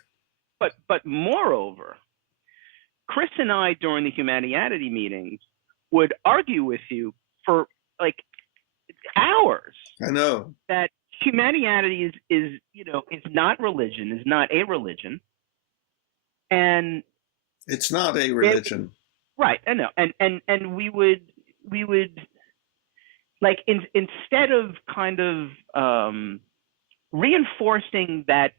But moreover, Chris and I during the Humanianity meetings would argue with you for like hours. I know that Humanianity is not religion, is not a religion, and it's not a religion. Right, I know, and we would like instead of kind of reinforcing that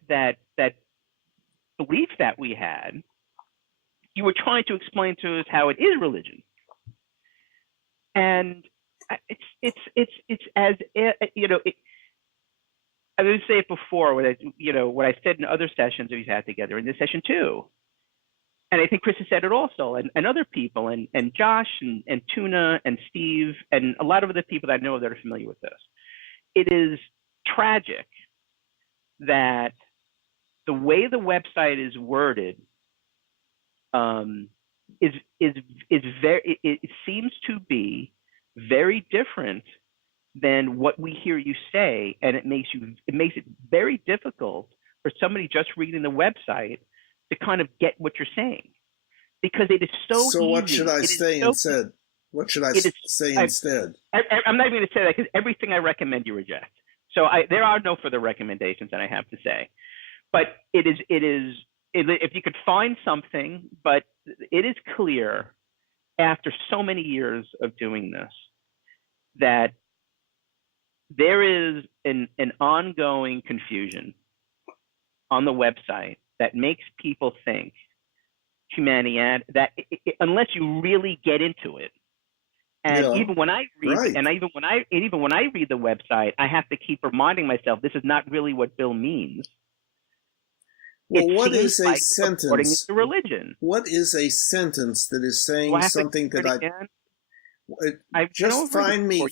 belief that we had, you were trying to explain to us how it is religion, and it's as I would say it before what I said in other sessions that we've had together, in this session too. And I think Chris has said it also, and other people, and Josh, and Tuna, and Steve, and a lot of other people that I know that are familiar with this. It is tragic that the way the website is worded it seems to be very different than what we hear you say, and it makes it very difficult for somebody just reading the website to kind of get what you're saying, because it is so easy. So what should I say instead? What should I say instead? I'm not even going to say that, because everything I recommend you reject. So there are no further recommendations that I have to say. But it is if you could find something, but it is clear after so many years of doing this that there is an ongoing confusion on the website that makes people think Humanianity, that unless you really get into it, and even when I read, right. and even when I read the website, I have to keep reminding myself this is not really what Bill means. Well, what is a sentence? Religion. What is a sentence that is saying something that just find me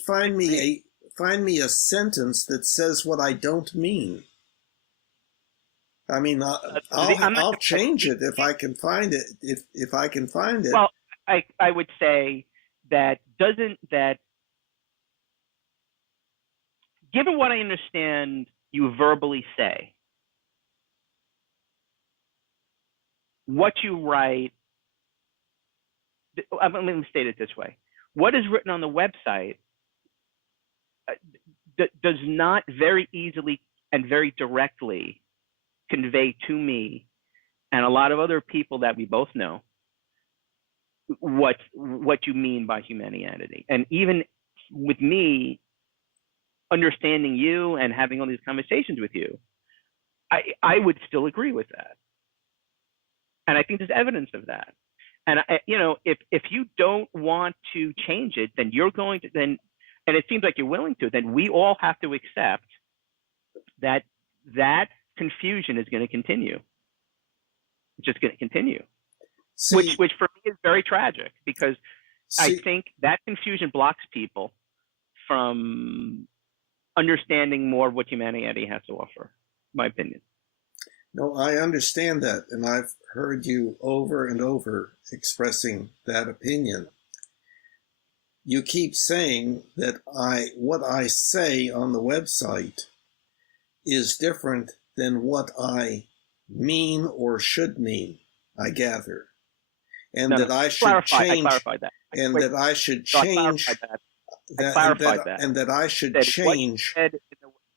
a sentence that says what I don't mean. I mean, I'll change it if I can find it. If I can find it. Well, I would say that given what I understand you verbally say, what you write, let me state it this way. What is written on the website does not very easily and very directly convey to me and a lot of other people that we both know what you mean by Humanianity. And even with me understanding you and having all these conversations with you, I would still agree with that. And I think there's evidence of that. And if you don't want to change it, then you're going to and it seems like you're willing to, then we all have to accept that confusion is going to continue. It's just going to continue. Which for me is very tragic, because I think that confusion blocks people from understanding more of what Humanianity has to offer, in my opinion. No, I understand that, and I've heard you over and over expressing that opinion. You keep saying that what I say on the website is different than what I mean or should mean, I gather. And that I should change. I clarified that. And that I should change. And that I should change.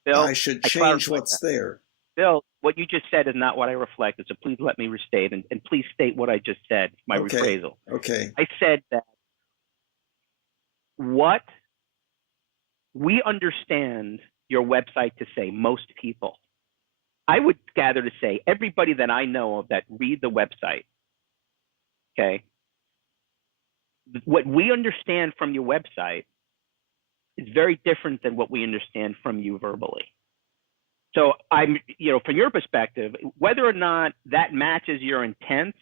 I should change what's there. Bill, what you just said is not what I reflected, so please let me restate, and please state what I just said, my rephrasal. Okay. I said that what we understand your website to say, most people, I would gather to say everybody that I know of that read the website, okay, what we understand from your website is very different than what we understand from you verbally. So I'm, from your perspective, whether or not that matches your intent,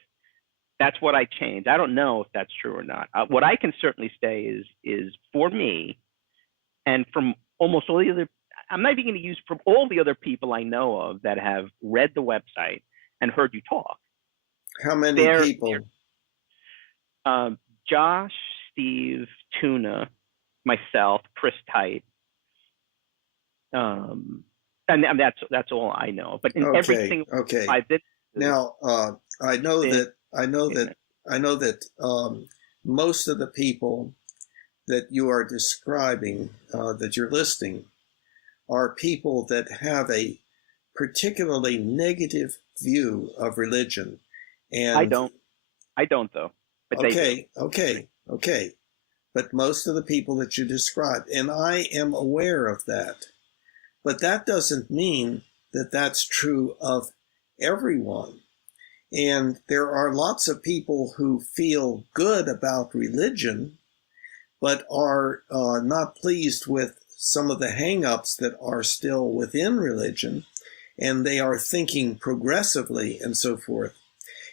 that's what I changed. I don't know if that's true or not. What I can certainly say is for me, and from almost all the other, I'm not even going to use from all the other people I know of that have read the website and heard you talk, How many They're people? Josh, Steve, Tuna, myself, Chris Tite, and that's all I know. But in every Okay, single okay. 5 businesses, Now, I it's know been that I know that I know that most of the people that you are describing, that you're listing, are people that have a particularly negative view of religion. I And don't I don't though, but they do. okay. But most of the people that you described, and I am aware of that. But that doesn't mean that that's true of everyone. And there are lots of people who feel good about religion, but are not pleased with some of the hang-ups that are still within religion, and they are thinking progressively and so forth.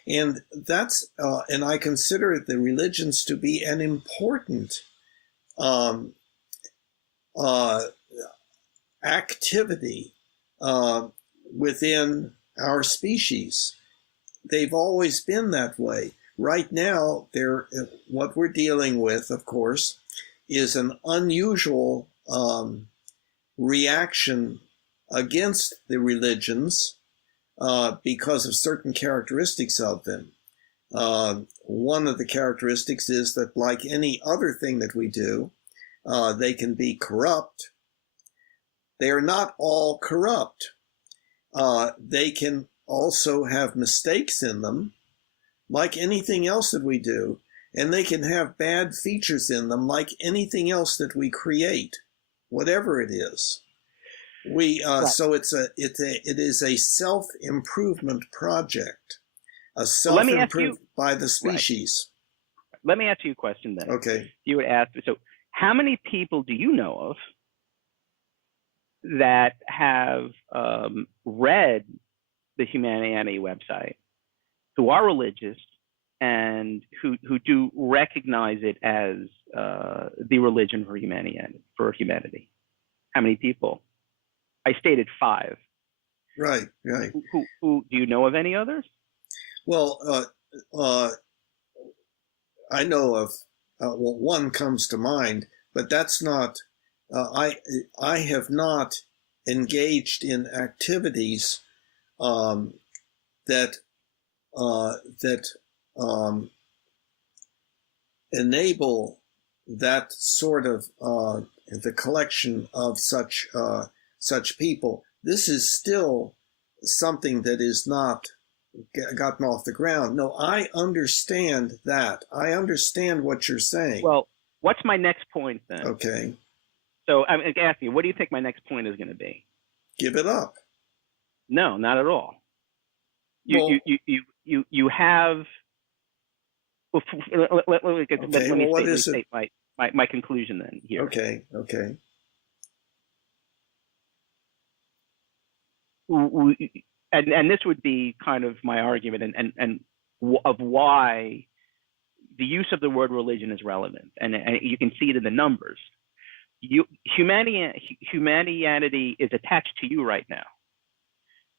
And and I consider the religions to be an important um, uh, activity uh, within our species. They've always been that way. Right now, what we're dealing with, of course, is an unusual reaction against the religions because of certain characteristics of them. One of the characteristics is that, like any other thing that we do, they can be corrupt. They are not all corrupt. They can also have mistakes in them, like anything else that we do, and they can have bad features in them, like anything else that we create, whatever it is. Right. So it is a self-improvement project, a Well, let me ask you. self-improvement by the Right. species. Let me ask you a question then. Okay. You would ask. So, how many people do you know of that have read the Humanianity website, who are religious, and who do recognize it as the religion for humanity? How many people? I stated 5. Right. Who do you know of any others? Well, I know of, well, one comes to mind, but that's not, I have not engaged in activities um, that that enable that sort of the collection of such people. This is still something that is not gotten off the ground. No, I understand that. I understand what you're saying. Well, what's my next point then? Okay. So I'm asking you, what do you think my next point is going to be? Give it up. No, not at all. Well, You have. Well, let me state my conclusion then here. Okay. And this would be kind of my argument and of why the use of the word religion is relevant, and you can see it in the numbers. Humanianity is attached to you right now,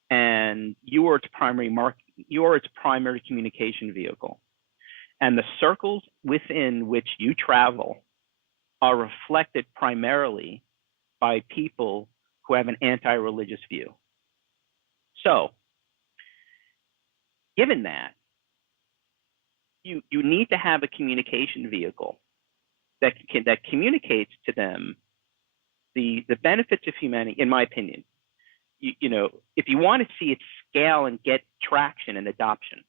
and you are its primary communication vehicle. And the circles within which you travel are reflected primarily by people who have an anti-religious view. So, given that, you need to have a communication vehicle that communicates to them the benefits of humanity. In my opinion, you know, if you want to see it scale and get traction and adoption,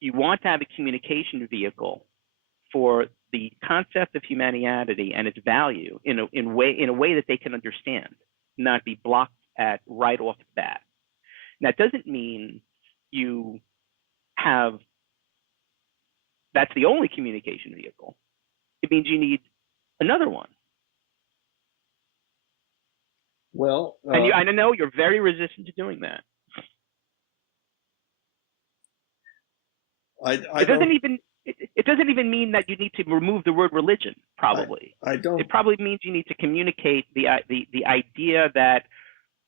you want to have a communication vehicle for the concept of humanity and its value in a way that they can understand, not be blocked at right off the bat. That doesn't mean you have that's the only communication vehicle. It means you need another one. well, And I know you're very resistant to doing that. I don't. It doesn't even mean that you need to remove the word religion. Probably, I don't. it probably means you need to communicate the idea that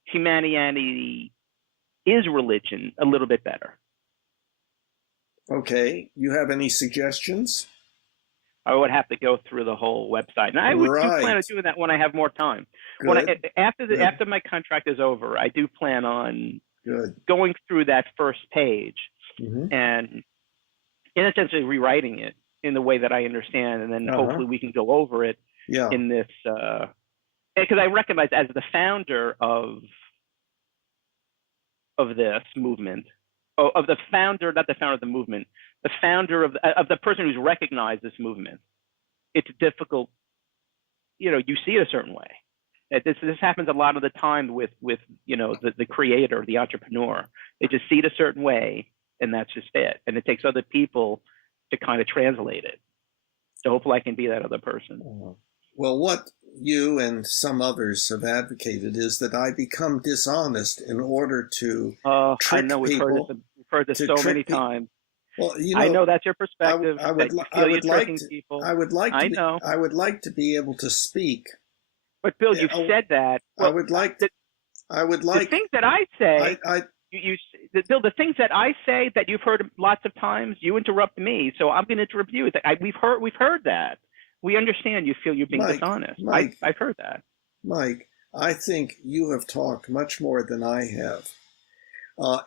humanity is religion a little bit better. Okay. You have any suggestions? I would have to go through the whole website, and I would do plan on Right. doing that when I have more time. When Good. Good. after my contract is over, I do plan on Good. going through that first page Mm-hmm. and essentially rewriting it in the way that I understand, and then Uh-huh. hopefully we can go over it Yeah. in this. Because I recognize, as the founder of this movement, of the founder, not the founder of the movement, the founder of the person who's recognized this movement, it's difficult. You see it a certain way. This happens a lot of the time with the creator, the entrepreneur. They just see it a certain way, and that's just it. And it takes other people to kind of translate it. So hopefully I can be that other person. Well, what you and some others have advocated is that I become dishonest in order to I trick know we've heard this. people. We've heard this so many times. Well, I know that's your perspective. I That would, you I feel you're would like tricking to, people. I would like to I be, know. I would like to be able to speak. But Bill, you've said that. Well, I would like, the things that I say. Bill, the things that I say that you've heard lots of times, you interrupt me, so I'm going to interrupt you. We've heard that. We understand you feel you're being dishonest. I've heard that. Mike, I think you have talked much more than I have,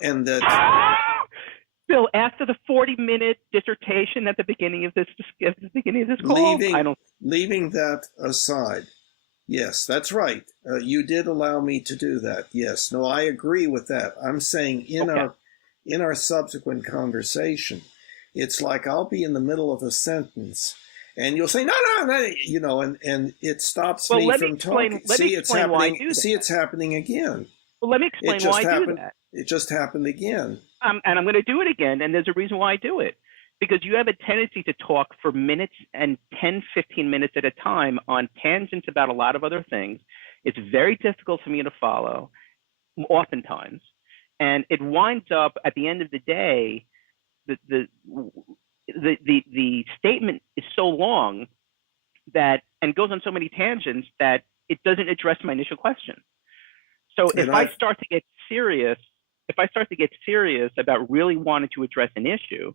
and that. Bill, after the 40-minute dissertation at the beginning of this call, leaving that aside, yes, that's right. You did allow me to do that. Yes, no, I agree with that. I'm saying in our subsequent conversation, it's like I'll be in the middle of a sentence, and you'll say no, and it stops me from talking. It's happening. See, it's happening again. Well, let me explain why I do that. It just happened again. And I'm going to do it again, and there's a reason why I do it. Because you have a tendency to talk for minutes and 10, 15 minutes at a time on tangents about a lot of other things. It's very difficult for me to follow, oftentimes. And it winds up, at the end of the day, the statement is so long that, and goes on so many tangents, that it doesn't address my initial question. So if I start to get serious about really wanting to address an issue,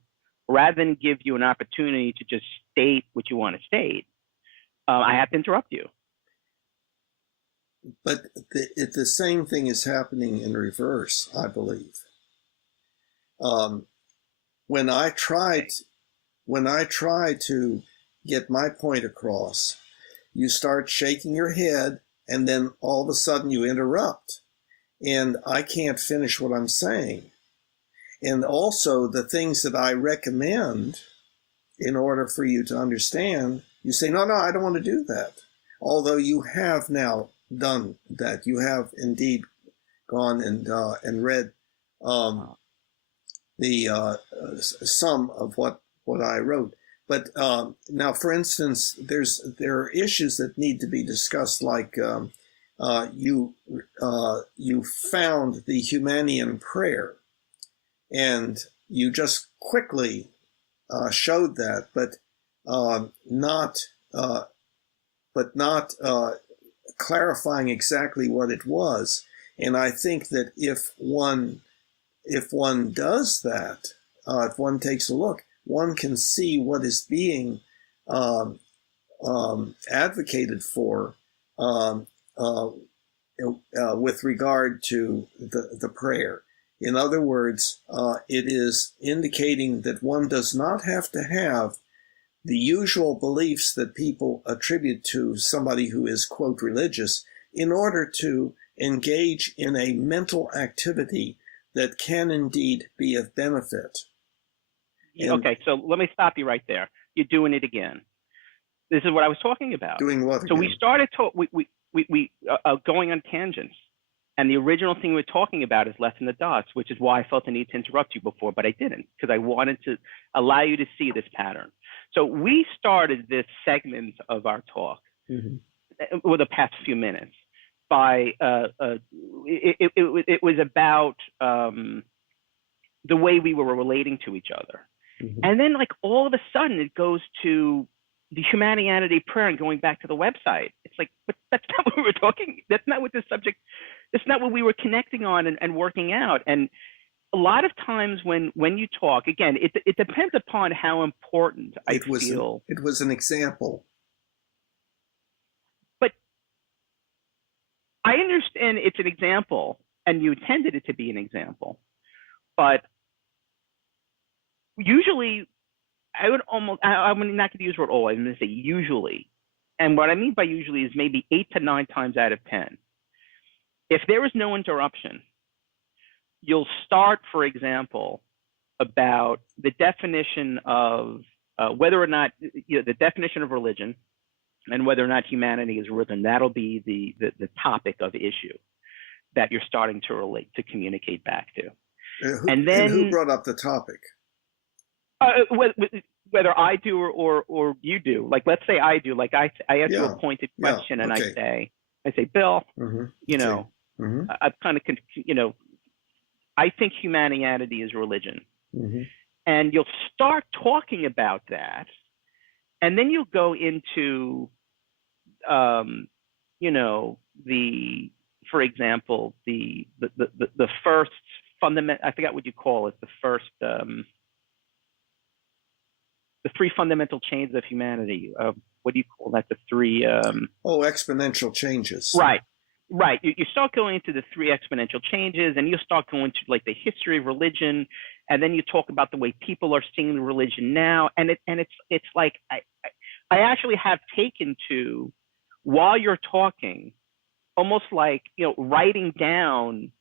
rather than give you an opportunity to just state what you want to state, I have to interrupt you. But the same thing is happening in reverse, I believe. When I try to get my point across, you start shaking your head, and then all of a sudden you interrupt, and I can't finish what I'm saying. And also the things that I recommend in order for you to understand, you say, no, I don't want to do that. Although you have now done that. You have indeed gone and read some of what I wrote. But now, for instance, there are issues that need to be discussed, like you found the Humanian prayer, and you just quickly showed that, but not clarifying exactly what it was. And I think that if one does that, if one takes a look, one can see what is being advocated for with regard to the prayer. In other words, it is indicating that one does not have to have the usual beliefs that people attribute to somebody who is, quote, religious, in order to engage in a mental activity that can indeed be of benefit. Okay, so let me stop you right there. You're doing it again. This is what I was talking about. Doing what again? So we started going on tangents. And the original thing we were talking about is left in the dust, which is why I felt the need to interrupt you before, but I didn't, because I wanted to allow you to see this pattern. So we started this segment of our talk with the past few minutes by it was about the way we were relating to each other. And then, like, all of a sudden it goes to the Humanianity prayer and going back to the website. It's like, but that's not what we were talking. That's not what the subject, that's not what we were connecting on and working out. And a lot of times when you talk, again, it depends upon how important I feel. It was an example. But I understand it's an example, and you intended it to be an example. But usually, I'm not going to use the word always, I'm going to say usually. And what I mean by usually is maybe 8 to 9 times out of 10. If there is no interruption, you'll start, for example, about the definition of whether or not, the definition of religion and whether or not humanity is religion. That'll be the topic of issue that you're starting to relate, to communicate back to. And who brought up the topic? Whether I do or you do. Like, let's say I do. Like, I ask you a pointed question, and I say, Bill, I've kind of, I think Humanianity is religion. And you'll start talking about that, and then you'll go into, for example, the first fundamental, I forgot what you call it, the first, the 3 fundamental changes of humanity. What do you call that? The 3. Exponential changes. Right. You start going into the 3 exponential changes, and you start going to like the history of religion, and then you talk about the way people are seeing the religion now, and it's like I actually have taken to, while you're talking, almost like writing down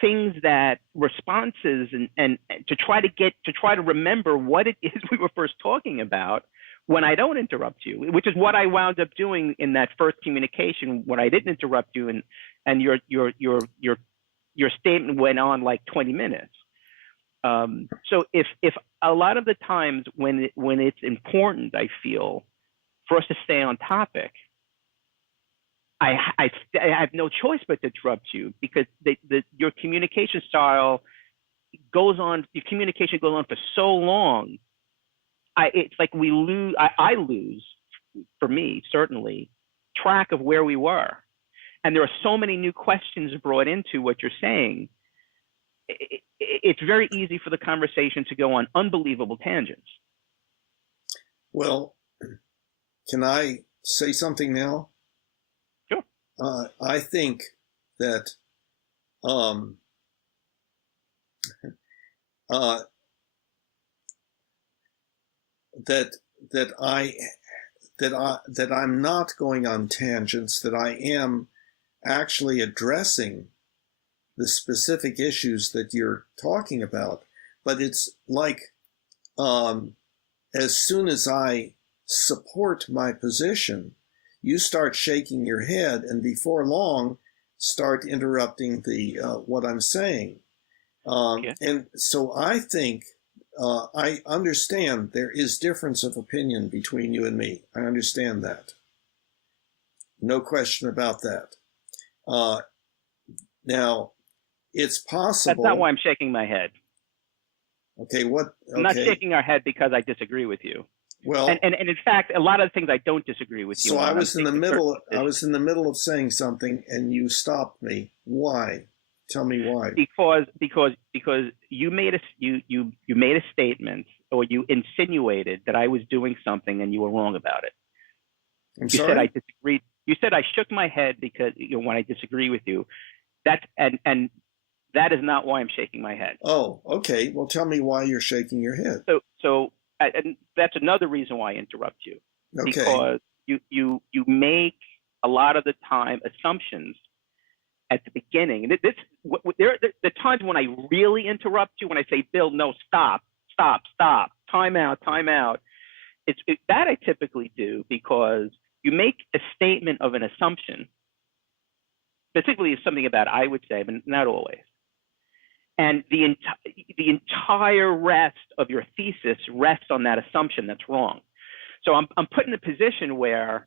things, that responses, and to try to remember what it is we were first talking about when I don't interrupt you, which is what I wound up doing in that first communication when I didn't interrupt you, and your statement went on like 20 minutes. So if a lot of the times when it's important, I feel, for us to stay on topic, I have no choice but to interrupt you, because your communication style goes on. Your communication goes on for so long. It's like I lose, for me certainly, track of where we were, and there are so many new questions brought into what you're saying. It's very easy for the conversation to go on unbelievable tangents. Well, can I say something now? Sure. I think that that I'm not going on tangents, that I am actually addressing the specific issues that you're talking about. But it's like, as soon as I support my position, you start shaking your head, and before long start interrupting the what I'm saying. And so I think, I understand there is difference of opinion between you and me. I understand that. No question about that. Now, it's possible. That's not why I'm shaking my head. Okay, what? Okay. I'm not shaking our head because I disagree with you. Well, and in fact, a lot of the things I don't disagree with you. So I was in the middle. I was in the middle of saying something, and you stopped me. Why? Tell me why. Because you made a statement, or you insinuated that I was doing something, and you were wrong about it. I'm sorry? Said I disagreed. You said I shook my head because when I disagree with you. And that is not why I'm shaking my head. Oh, okay. Well, tell me why you're shaking your head. So and that's another reason why I interrupt you. Okay. Because you make a lot of the time assumptions at the beginning. And there are the times when I really interrupt you, when I say, Bill, no, stop, time out. That I typically do because you make a statement of an assumption, particularly something about I would say, but not always. And the entire rest of your thesis rests on that assumption that's wrong. So I'm put in a position where,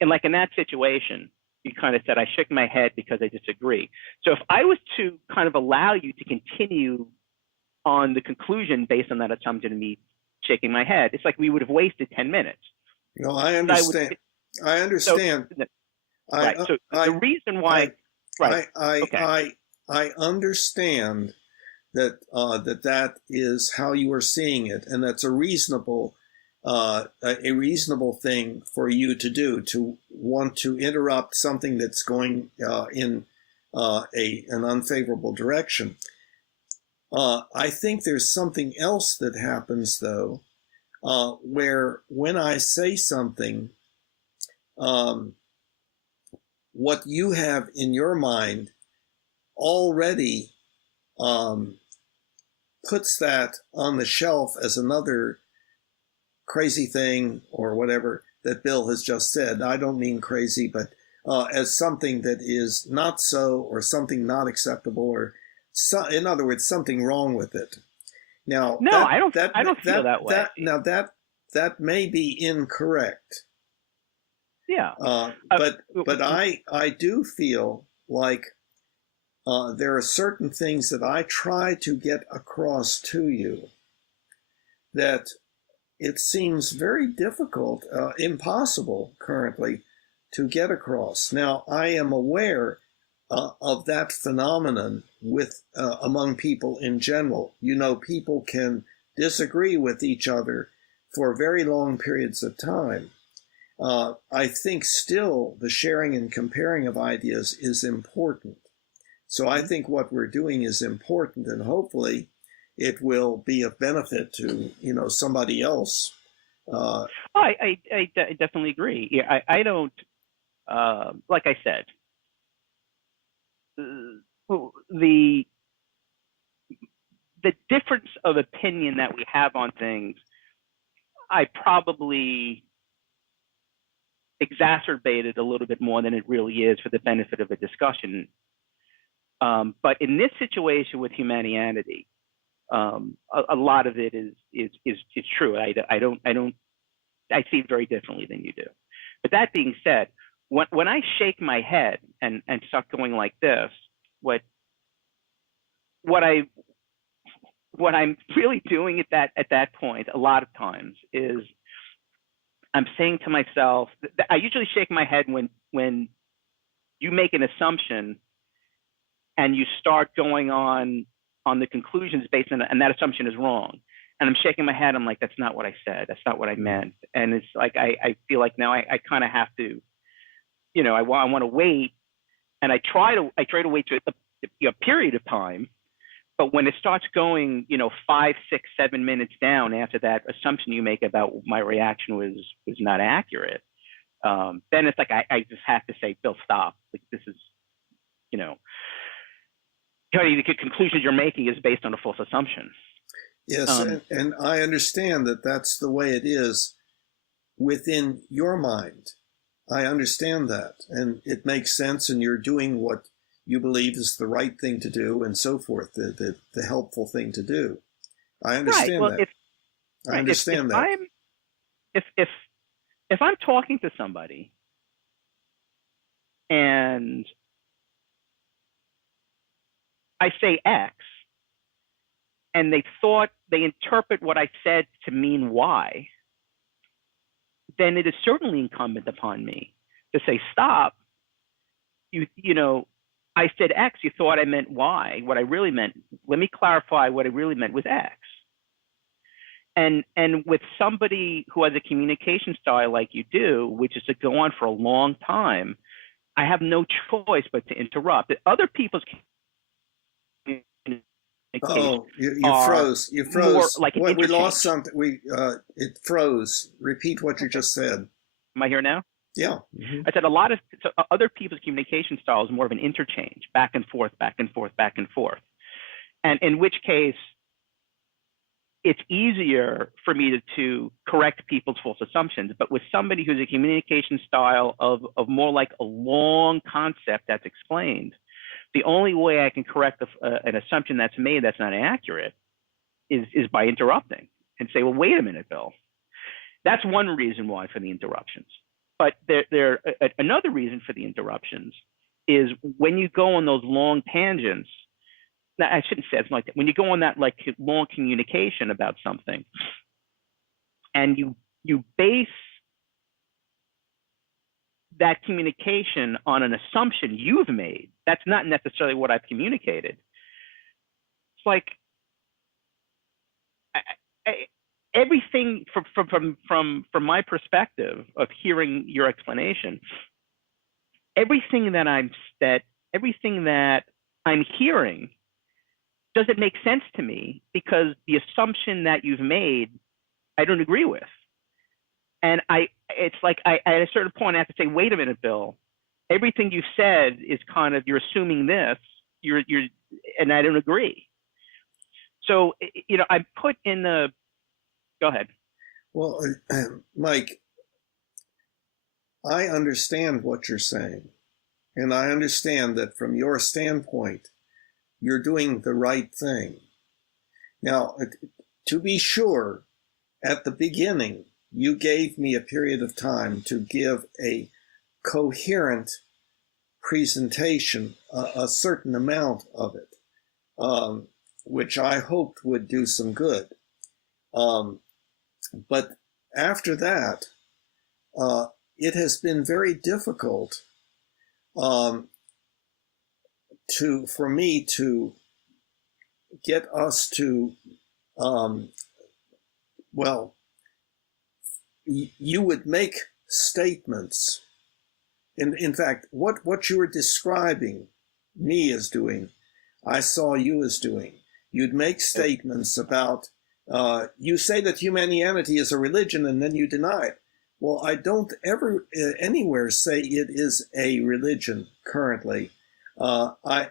in that situation, you kind of said I shook my head because I disagree. So if I was to kind of allow you to continue on the conclusion based on that assumption and me shaking my head, it's like we would have wasted 10 minutes. No, I understand. I understand. Right. So the reason why Right. I Okay. I I understand that that is how you are seeing it, and that's a reasonable thing for you to do, to want to interrupt something that's going in an unfavorable direction. I think there's something else that happens though, where when I say something, um, what you have in your mind already um, puts that on the shelf as another crazy thing or whatever that Bill has just said. I don't mean crazy, but as something that is not so, or something not acceptable, or in other words, something wrong with it. Now No, I don't feel that way. that may be incorrect, Yeah. Uh, but I do feel like there are certain things that I try to get across to you that it seems very difficult, impossible currently to get across. Now, I am aware of that phenomenon with among people in general. You know, people can disagree with each other for very long periods of time. I think still the sharing and comparing of ideas is important. So I think what we're doing is important, and hopefully it will be of benefit to somebody else. I definitely agree. Yeah, I don't. Like I said, the the difference of opinion that we have on things, I probably exacerbated a little bit more than it really is for the benefit of a discussion. But in this situation with Humanianity, a lot of it is true. I see it very differently than you do. But that being said, when I shake my head and start going like this, what I what I'm really doing at that point a lot of times is I'm saying to myself, I usually shake my head when you make an assumption and you start going on the conclusions based on, and that assumption is wrong. And I'm shaking my head. I'm like, that's not what I said. That's not what I meant. And it's like I feel like now I kind of have to, I want to wait, and I try to wait to a period of time. But when it starts going, 5, 6, 7 minutes down after that assumption you make about my reaction was not accurate, then it's like I just have to say, Bill, stop. Like, this is, the conclusions you're making is based on a false assumption. Yes, and I understand that that's the way it is within your mind. I understand that, and it makes sense, and you're doing what you believe is the right thing to do, and so forth, the helpful thing to do. I understand Well, that. I understand that. If I'm talking to somebody and I say X, and they interpret what I said to mean Y, then it is certainly incumbent upon me to say, stop. I said X, you thought I meant Y. What I really meant, let me clarify, what I really meant was X. And with somebody who has a communication style like you do, which is to go on for a long time, I have no choice but to interrupt. Other people's Oh, you froze. You froze. Like we lost something. It froze. Repeat what you just said. Am I here now? Yeah. Mm-hmm. I said other people's communication style is more of an interchange, back and forth, back and forth, back and forth. And in which case, it's easier for me to correct people's false assumptions. But with somebody who's a communication style of more like a long concept that's explained, the only way I can correct an assumption that's made that's not accurate is by interrupting and say, well, wait a minute, Bill. That's one reason why for the interruptions. But another reason for the interruptions is when you go on those long tangents. Now, I shouldn't say it's like that. When you go on that like long communication about something, and you base that communication on an assumption you've made. That's not necessarily what I've communicated. It's like everything from my perspective of hearing your explanation, everything that I'm hearing doesn't make sense to me, because the assumption that you've made, I don't agree with. And it's like at a certain point I have to say, wait a minute, Bill, everything you've said is kind of, you're assuming this, and I don't agree. So, I put in the, go ahead. Well, Mike, I understand what you're saying. And I understand that from your standpoint, you're doing the right thing. Now, to be sure, at the beginning, you gave me a period of time to give a coherent presentation, a certain amount of it, which I hoped would do some good. But after that, it has been very difficult for me to get us to, you would make statements. In fact, what you were describing me as doing, I saw you as doing. You'd make statements about, you say that Humanianity is a religion, and then you deny it. Well, I don't ever anywhere say it is a religion currently. I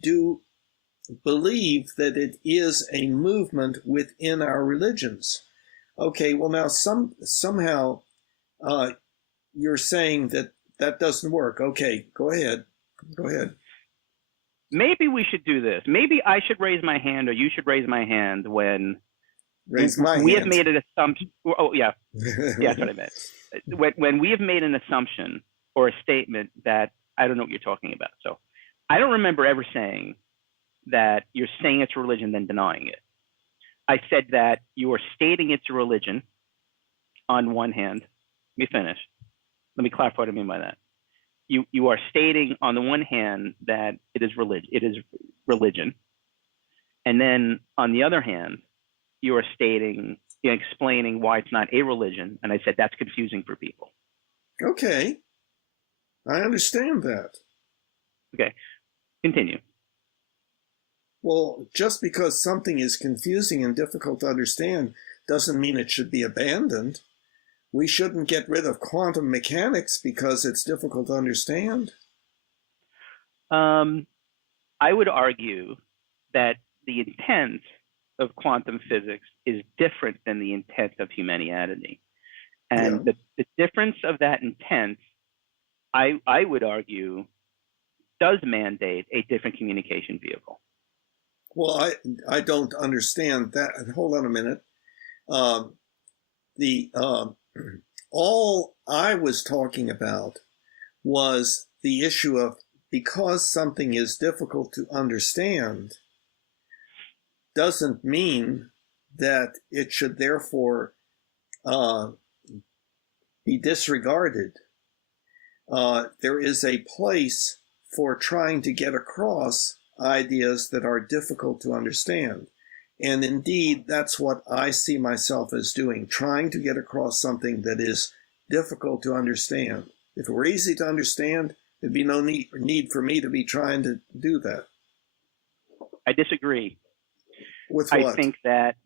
do believe that it is a movement within our religions. Okay, well now somehow you're saying that doesn't work. Okay, go ahead. Maybe we should do this. Maybe I should raise my hand, or you should raise my hand when we have made an assumption. Oh, yeah. Yeah, that's what I meant. When we have made an assumption or a statement that I don't know what you're talking about. So I don't remember ever saying that you're saying it's a religion, then denying it. I said that you are stating it's a religion on one hand. Let me finish. Let me clarify what I mean by that. You are stating on the one hand that it is religion. And then on the other hand, you are explaining why it's not a religion. And I said, that's confusing for people. Okay. I understand that. Okay. Continue. Well, just because something is confusing and difficult to understand doesn't mean it should be abandoned. We shouldn't get rid of quantum mechanics because it's difficult to understand. I would argue that the intent of quantum physics is different than the intent of Humanianity. And the difference of that intent, I would argue, does mandate a different communication vehicle. Well, I don't understand that. Hold on a minute. All I was talking about was the issue of, because something is difficult to understand doesn't mean that it should therefore be disregarded. There is a place for trying to get across ideas that are difficult to understand. And indeed, that's what I see myself as doing, trying to get across something that is difficult to understand. If it were easy to understand, there'd be no need for me to be trying to do that. I disagree. With what? I think that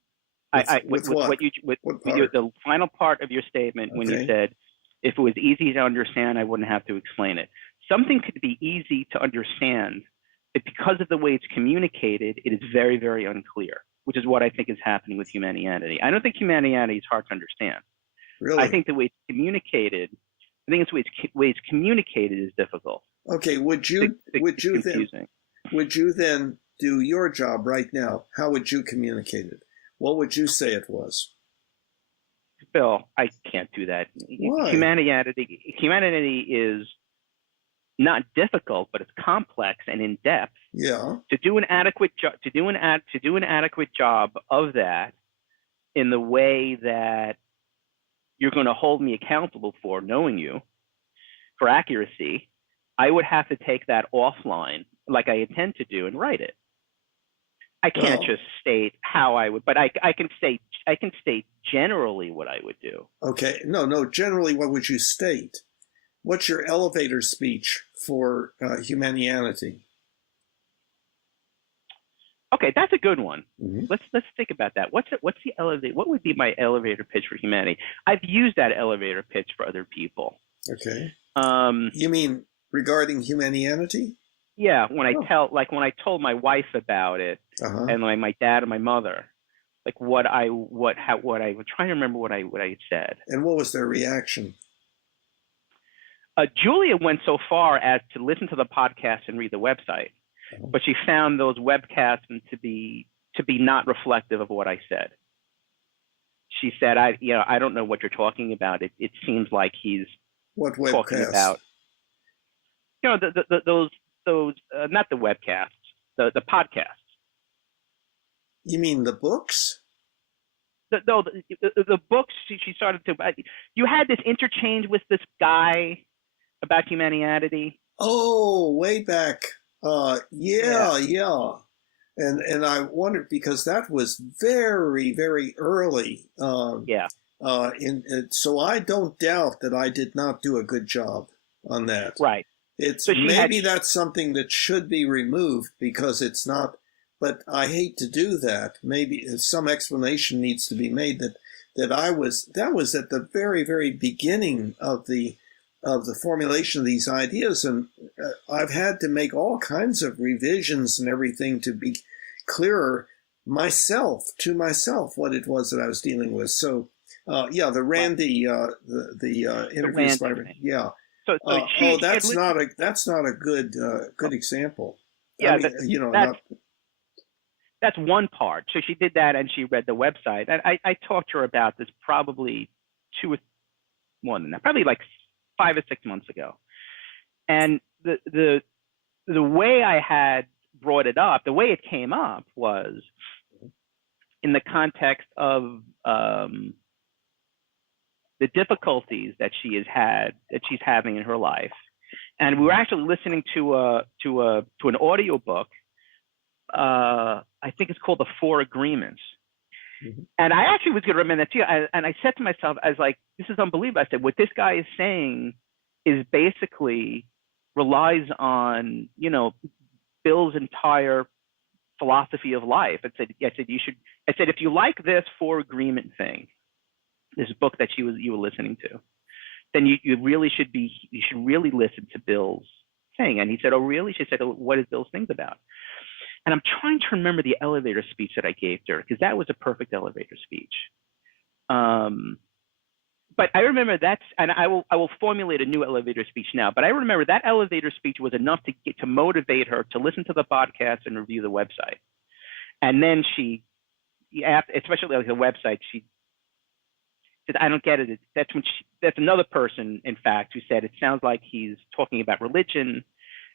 the final part of your statement, when you said, if it was easy to understand, I wouldn't have to explain it. Something could be easy to understand, but because of the way it's communicated, it is very, very unclear, which is what I think is happening with Humanianity. I don't think Humanianity is hard to understand. Really? I think the way it's communicated, is difficult. Okay, would you then do your job right now? How would you communicate it? What would you say it was? Bill, I can't do that. Why? Humanianity is not difficult, but it's complex and in depth. Yeah. To do an adequate job of that in the way that you're going to hold me accountable for, knowing you, for accuracy, I would have to take that offline, like I intend to do, and write it. I can't just state how I would, but I can state generally what I would do. Okay, no. Generally, what would you state? What's your elevator speech for Humanianity? Okay, that's a good one. Mm-hmm. Let's think about that. What's the elevator? What would be my elevator pitch for Humanity? I've used that elevator pitch for other people. Okay. You mean regarding Humanianity? Yeah, when I told my wife about it, and my dad and my mother, like what I was trying to remember what I had said. And what was their reaction? Julia went so far as to listen to the podcast and read the website, but she found those webcasts to be not reflective of what I said. She said, I don't know what you're talking about. It seems like he's talking about, those not the webcasts, the podcasts. You mean the books? The books. She started to. You had this interchange with this guy about Humanianity. Oh, way back. Yeah. And I wondered, because that was very, very early. So I don't doubt that I did not do a good job on that. Right. It's that's something that should be removed because it's not. But I hate to do that. Maybe some explanation needs to be made that that was at the very, very beginning of the formulation of these ideas, and I've had to make all kinds of revisions and everything to be clearer to myself what it was that I was dealing with. So the Randy the interviews by yeah. So that's not a good example. Yeah, I mean, that's one part. So she did that, and she read the website. And I talked to her about this probably probably like 5 or 6 months ago. And the way I had brought it up, the way it came up was in the context of the difficulties that she's having in her life. And we were actually listening to an audio book. I think it's called The Four Agreements. Mm-hmm. And I actually was going to recommend that to you. And I said to myself, I was like, this is unbelievable. I said, what this guy is saying is basically relies on, Bill's entire philosophy of life. I said, if you like this Four Agreement thing, this book that you were listening to, then you should really listen to Bill's thing. And he said, oh, really? She said, oh, what is Bill's things about? And I'm trying to remember the elevator speech that I gave to her, because that was a perfect elevator speech. But I remember and I will formulate a new elevator speech now. But I remember that elevator speech was enough to motivate her to listen to the podcast and review the website. And then especially like the website, she said, I don't get it. That's another person, in fact, who said, it sounds like he's talking about religion.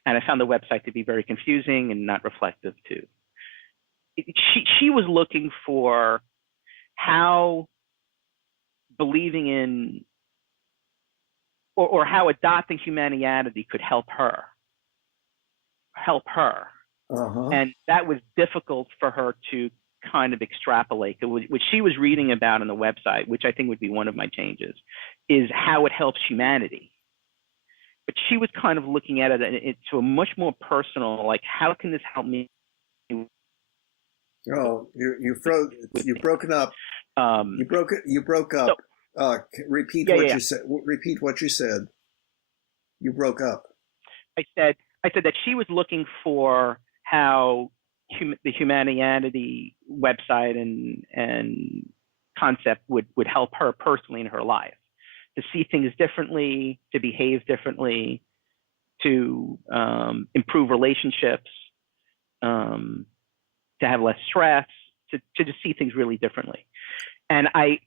And I found the website to be very confusing and not reflective too. She was looking for how believing in or how adopting Humanianity could help her. And that was difficult for her to kind of extrapolate. What she was reading about on the website, which I think would be one of my changes, is how it helps humanity. But she was kind of looking at it to a much more personal, like, how can this help me? Oh, you've broken up. You broke up. So, repeat what you said. Repeat what you said. You broke up. I said that she was looking for how the Humanianity website and concept would help her personally in her life. To see things differently, to behave differently, to improve relationships, to have less stress, to just see things really differently. And I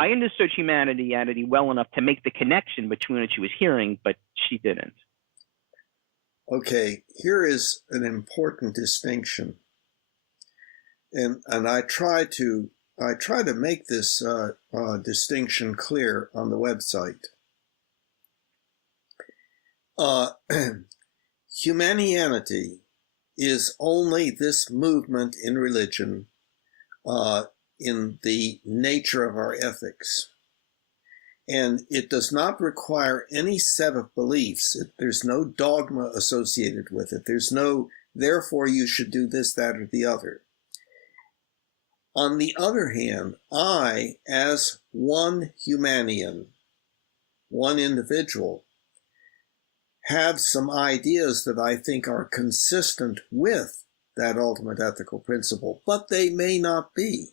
understood Humanianity well enough to make the connection between what she was hearing, but she didn't. Okay, here is an important distinction, and I try to make this distinction clear on the website. Uh, Humanianity is only this movement in religion, in the nature of our ethics. And it does not require any set of beliefs. There's no dogma associated with it. There's no, therefore you should do this, that, or the other. On the other hand, I, as one Humanian, one individual, have some ideas that I think are consistent with that ultimate ethical principle, but they may not be.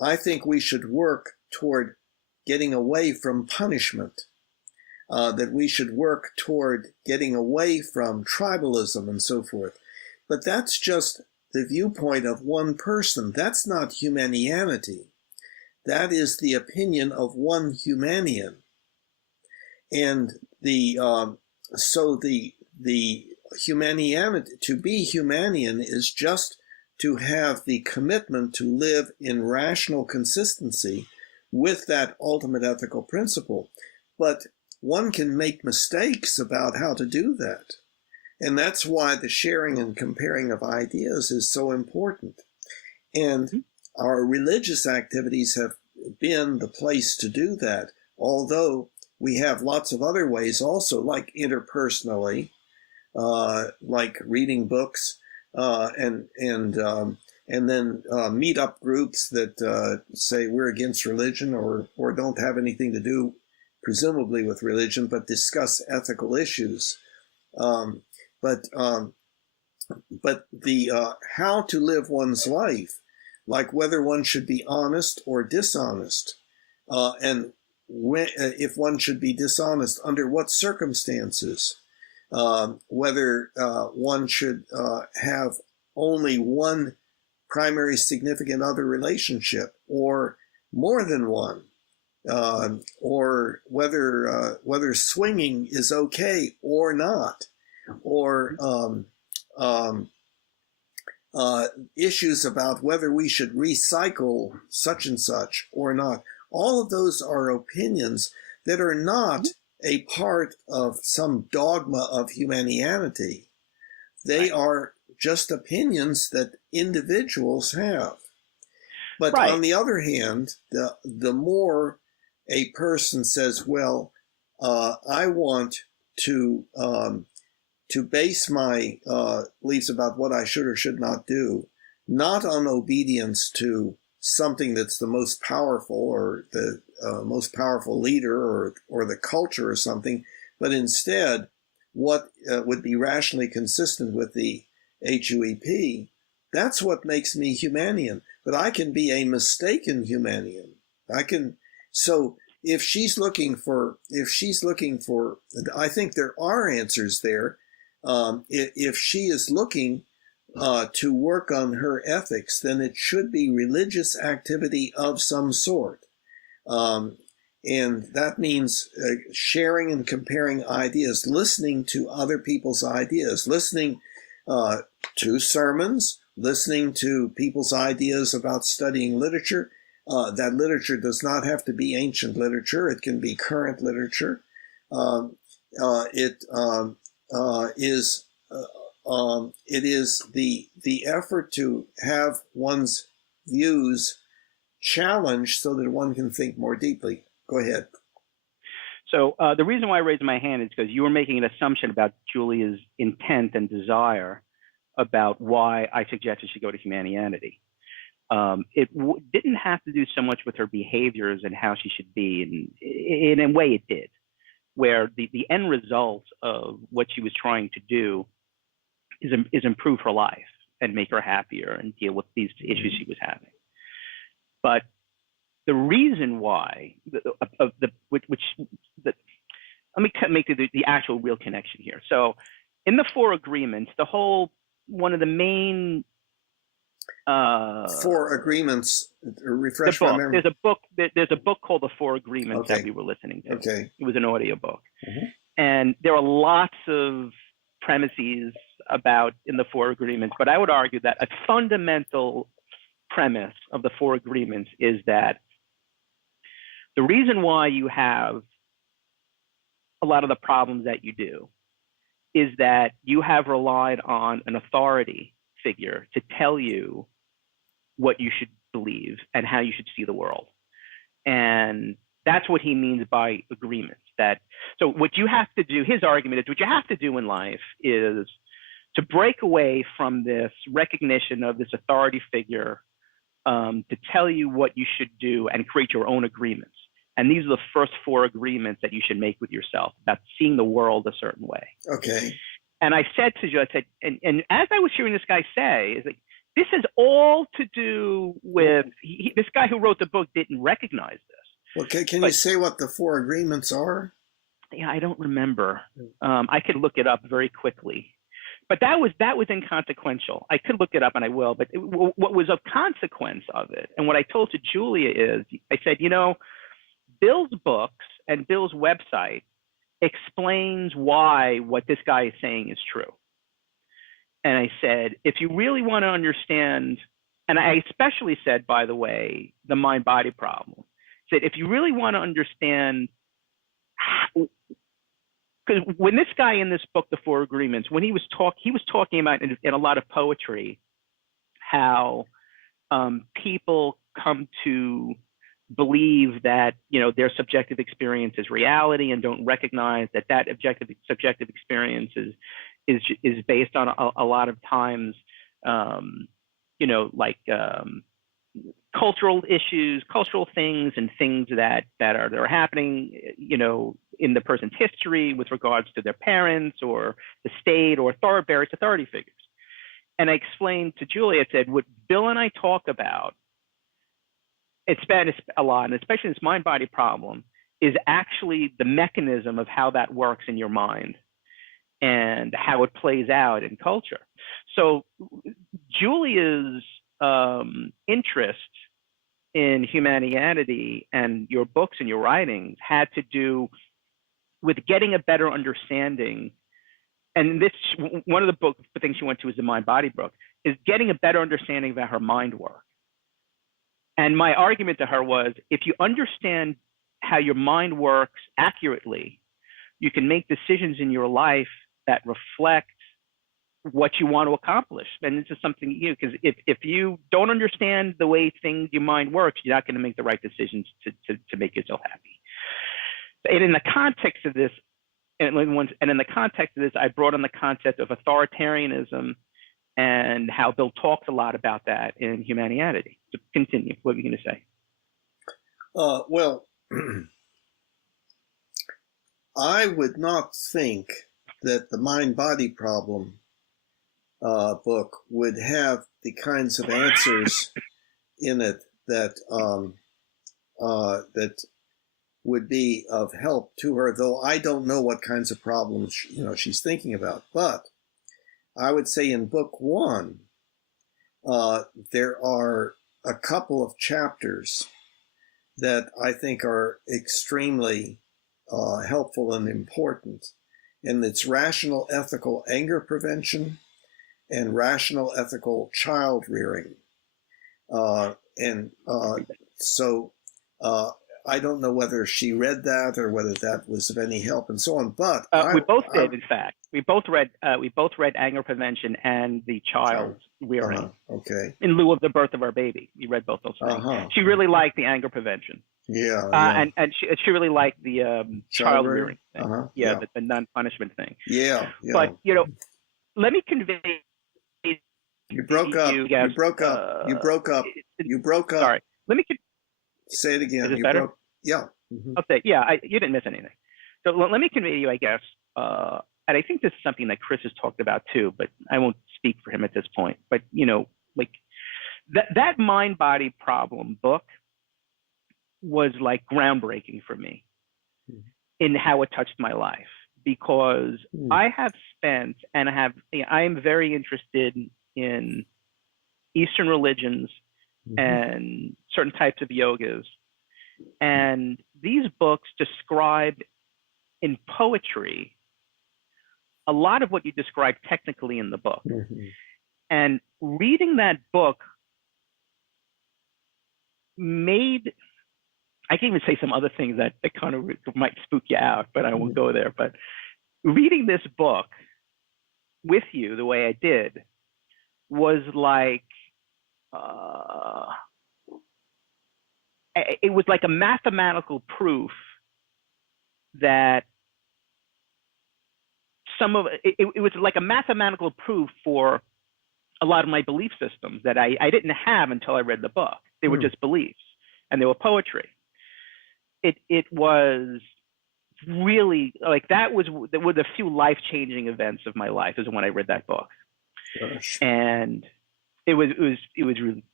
I think we should work toward getting away from punishment, that we should work toward getting away from tribalism and so forth. But that's just the viewpoint of one person. That's not Humanianity. That is the opinion of one Humanian. And so the Humanianity, to be Humanian is just to have the commitment to live in rational consistency with that ultimate ethical principle. But one can make mistakes about how to do that. And that's why the sharing and comparing of ideas is so important. And our religious activities have been the place to do that, although we have lots of other ways also, like interpersonally, like reading books, and then meet up groups that say we're against religion or don't have anything to do, presumably, with religion, but discuss ethical issues. But the how to live one's life, like whether one should be honest or dishonest, and if one should be dishonest, under what circumstances, whether one should have only one primary significant other relationship or more than one, or whether swinging is okay or not, or issues about whether we should recycle such and such or not. All of those are opinions that are not a part of some dogma of Humanianity. They are just opinions that individuals have. But on the other hand, the more a person says, well, I want to base my beliefs about what I should or should not do, not on obedience to something that's the most powerful or the most powerful leader or the culture or something, but instead what would be rationally consistent with the HUEP, that's what makes me Humanian. But I can be a mistaken Humanian. So if she's looking for, I think there are answers there. If she is looking to work on her ethics, then it should be religious activity of some sort. And that means sharing and comparing ideas, listening to other people's ideas, listening to sermons, listening to people's ideas about studying literature. That literature does not have to be ancient literature. It can be current literature. It is the effort to have one's views challenged so that one can think more deeply. Go ahead. So the reason why I raised my hand is because you were making an assumption about Julia's intent and desire about why I suggested she go to Humanianity. It didn't have to do so much with her behaviors and how she should be, and in a way it did, where the end result of what she was trying to do is improve her life and make her happier and deal with these issues she was having. But the reason why, let me make the actual real connection here. So in the Four Agreements, one of the main Four Agreements, refresh my memory. There's a book called The Four Agreements that we were listening to. Okay. It was an audio book. Mm-hmm. And there are lots of premises in the Four Agreements, but I would argue that a fundamental premise of the Four Agreements is that The reason why you have a lot of the problems that you do is that you have relied on an authority figure to tell you what you should believe and how you should see the world. And that's what he means by agreements. That so what you have to do, his argument is what you have to do in life is to break away from this recognition of this authority figure to tell you what you should do and create your own agreements. And these are the first 4 agreements that you should make with yourself about seeing the world a certain way. Okay. And I said to you, I said, and as I was hearing this guy say, is like, this is all to do with, this guy who wrote the book didn't recognize this. Okay, can you say what the 4 agreements are? Yeah, I don't remember. I could look it up very quickly. But that was inconsequential. I could look it up and I will, but what was of consequence of it, and what I told to Julia is, I said, you know, Bill's books and Bill's website explains why what this guy is saying is true. And I said, if you really want to understand, and I especially said, by the way, the mind-body problem, I said, if you really want to understand, because when this guy in this book, The 4 Agreements, when he was talking about in a lot of poetry, how people come to believe that, you know, their subjective experience is reality and don't recognize that that subjective experience is based on a lot of times, you know, like cultural issues, cultural things, and things that are happening, you know, in the person's history with regards to their parents or the state or various authority figures. And I explained to Julia, I said, what Bill and I talk about, it's Spanish a lot, and especially this mind-body problem, is actually the mechanism of how that works in your mind and how it plays out in culture. So Julia's interest in Humanianity and your books and your writings had to do with getting a better understanding. And this, one of the things she went to is the mind-body book, is getting a better understanding of how her mind works. And my argument to her was, if you understand how your mind works accurately, you can make decisions in your life that reflect what you want to accomplish. And this is something, you know, because if you don't understand the way your mind works, you're not going to make the right decisions to make yourself happy. And in the context of this, I brought in the concept of authoritarianism and how Bill talks a lot about that in Humanianity. So continue. What were you going to say? Well, I would not think that the mind-body problem book would have the kinds of answers in it that that would be of help to her, though I don't know what kinds of problems she's thinking about. But I would say in book 1, there are a couple of chapters that I think are extremely helpful and important, and it's rational ethical anger prevention and rational ethical child rearing. So I don't know whether she read that or whether that was of any help and so on. But we both did, in fact. We both read anger prevention and the child rearing. Okay. In lieu of the birth of our baby, we read both those things. She really liked the anger prevention. Yeah. And she really liked the child rearing thing. The non-punishment thing. Yeah. But let me convey. You broke up. You broke up. You broke up. You broke up. Sorry. Let me say it again. Is it better? Yeah. I'll say, you didn't miss anything. So let me convey to you, I guess, and I think this is something that Chris has talked about too, but I won't speak for him at this point. But, like that mind-body problem book was like groundbreaking for me in how it touched my life, because I have spent and I am very interested in Eastern religions and certain types of yogas. And these books describe in poetry a lot of what you describe technically in the book. And reading that book made I can even say some other things that kind of might spook you out, but I won't go there. But reading this book with you the way I did was like, it was like a mathematical proof that it was like a mathematical proof for a lot of my belief systems that I didn't have until I read the book. They were just beliefs, and they were poetry. It was really like that was the few life-changing events of my life is when I read that book. Gosh. And it was really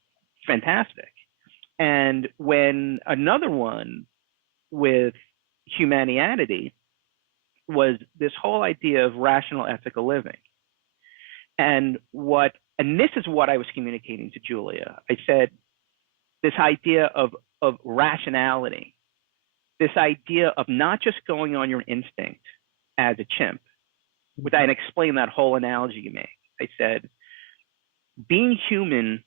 fantastic. And when another one with Humanianity was this whole idea of rational ethical living. And this is what I was communicating to Julia. I said, this idea of rationality, this idea of not just going on your instinct as a chimp, which I explained that whole analogy you made. I said, being human,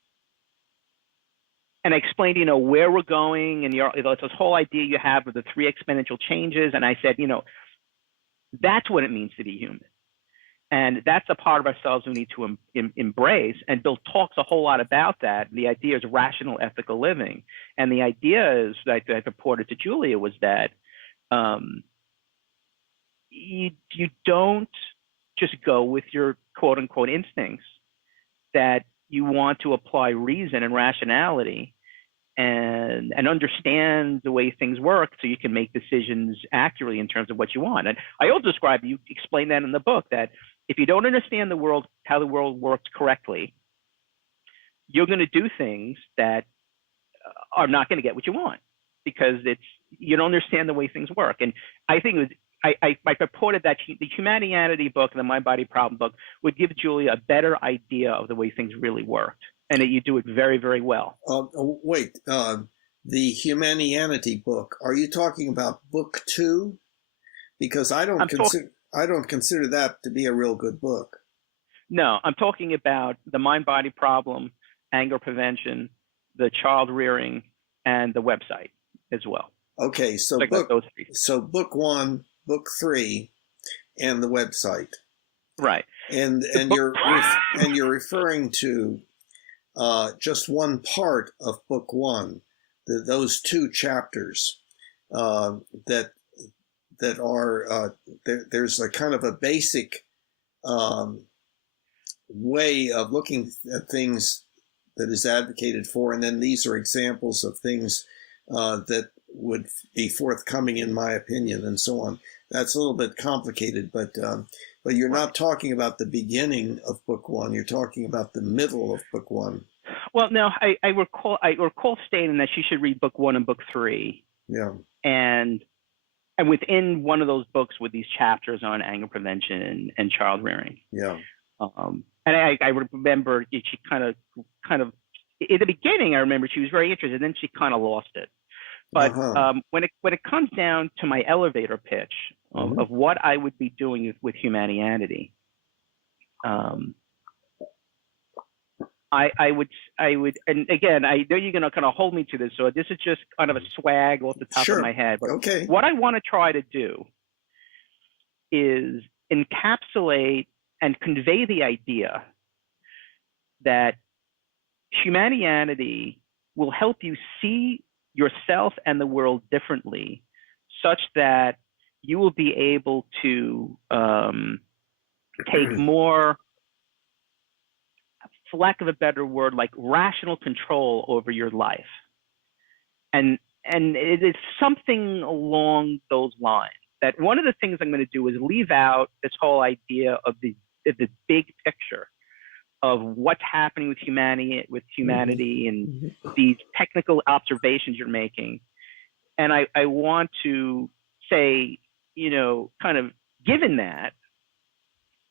and I explained, where we're going, and it's this whole idea you have of the 3 exponential changes. And I said, that's what it means to be human. And that's a part of ourselves we need to embrace. And Bill talks a whole lot about that. The idea is rational ethical living. And the idea is that I reported to Julia was that you don't just go with your quote unquote instincts, that you want to apply reason and rationality and understand the way things work so you can make decisions accurately in terms of what you want. And I also you explain that in the book, that if you don't understand the world, how the world works correctly, you're going to do things that are not going to get what you want because you don't understand the way things work. And I think it was, I purported that the Humanianity book and the Mind Body Problem book would give Julia a better idea of the way things really worked, and that you do it very, very well. Wait, the Humanianity book, are you talking about book 2? Because I don't consider that to be a real good book. No, I'm talking about the Mind Body Problem, anger prevention, the child rearing, and the website as well. Okay, so book 1, book 3, and the website. Right. And you're referring to just one part of book 1, those 2 chapters that are there's a kind of a basic way of looking at things that is advocated for, and then these are examples of things that would be forthcoming in my opinion, and so on. That's a little bit complicated, but you're not talking about the beginning of book 1. You're talking about the middle of book 1. Well, no, I recall stating that she should read book 1 and book 3. Yeah. And within one of those books with these chapters on anger prevention and child rearing. Yeah. And I remember she kind of in the beginning, I remember she was very interested, then she kind of lost it. But when it comes down to my elevator pitch of what I would be doing with Humanianity, I would, and again, I know you're going to kind of hold me to this, so this is just kind of a swag off the top of my head. But what I want to try to do is encapsulate and convey the idea that Humanianity will help you see yourself and the world differently, such that you will be able to take more, for lack of a better word, like rational control over your life. And it is something along those lines, that one of the things I'm going to do is leave out this whole idea of the big picture of what's happening with humanity and these technical observations you're making. And I want to say, kind of given that,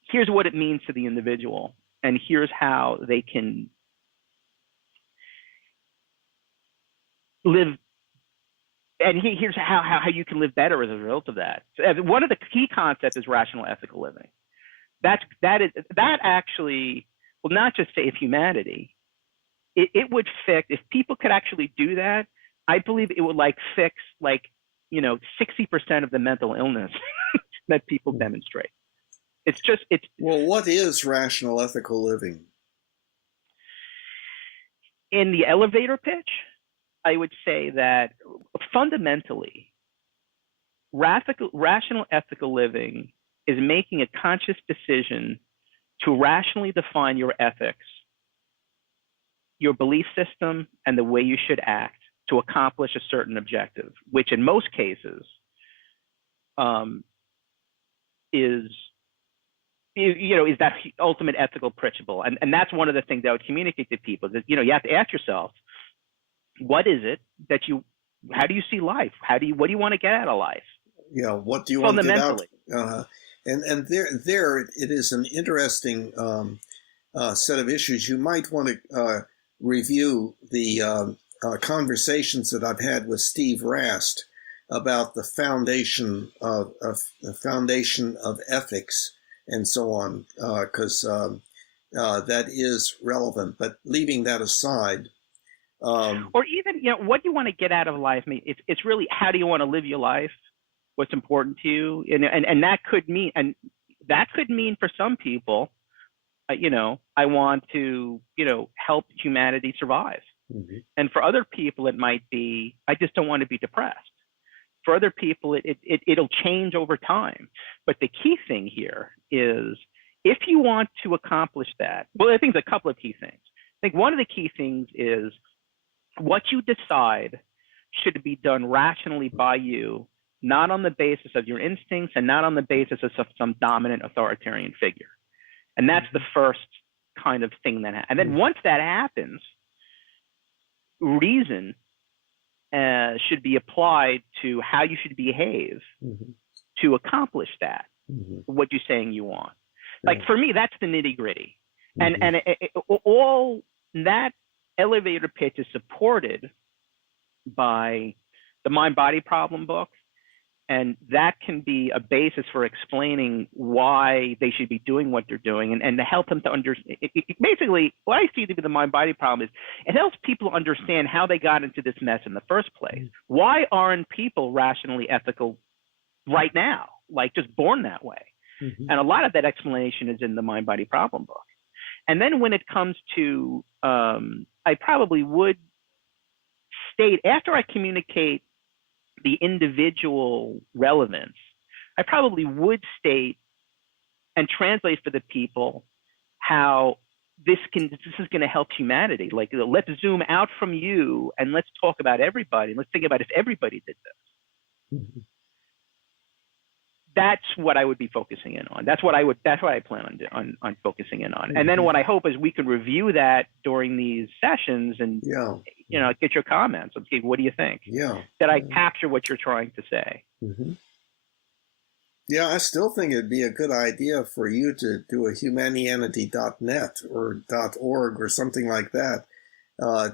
here's what it means to the individual, and here's how they can live, and here's how you can live better as a result of that. So one of the key concepts is rational ethical living. That actually will not just save humanity. It would fix, if people could actually do that, I believe it would like fix like 60% of the mental illness that people demonstrate. It's Well, what is rational ethical living? in the elevator pitch. I would say that fundamentally, rational ethical living is making a conscious decision to rationally define your ethics, your belief system, and the way you should act to accomplish a certain objective, which in most cases is that ultimate ethical principle. And that's one of the things I would communicate to people, that you have to ask yourself, what is it that how do you see life? What do you want to get out of life? Yeah, what do you want to get out? And there it is an interesting set of issues. You might want to review the conversations that I've had with Steve Rast about the foundation of ethics and so on, because that is relevant. But leaving that aside, or even what do you want to get out of life? I mean, it's really, how do you want to live your life? What's important to you? And that could mean for some people, I want to help humanity survive. Mm-hmm. And for other people, it might be, I just don't want to be depressed. For other people, it'll change over time. But the key thing here is, if you want to accomplish that, well, I think there's a couple of key things. I think one of the key things is what you decide should be done rationally by you, not on the basis of your instincts and not on the basis of some dominant authoritarian figure. And that's the first kind of thing that happens. And then once that happens, reason should be applied to how you should behave to accomplish that, what you're saying you want. Like, for me, that's the nitty gritty. And all that elevator pitch is supported by the Mind-Body Problem book. And that can be a basis for explaining why they should be doing what they're doing, and to help them to understand. Basically, what I see to be the mind-body problem is it helps people understand how they got into this mess in the first place. Why aren't people rationally ethical right now, like just born that way? And a lot of that explanation is in the Mind-Body Problem book. And then when it comes to, I probably would state, after I communicate the individual relevance, I probably would state and translate for the people how this is going to help humanity. Like, let's zoom out from you and let's talk about everybody. Let's think about if everybody did this. That's what I would be focusing in on. That's what I plan on focusing in on. And then what I hope is we can review that during these sessions and get your comments. Let's see, what do you think? Did I capture what you're trying to say? Yeah, I still think it'd be a good idea for you to do a humanianity.net or .org or something like that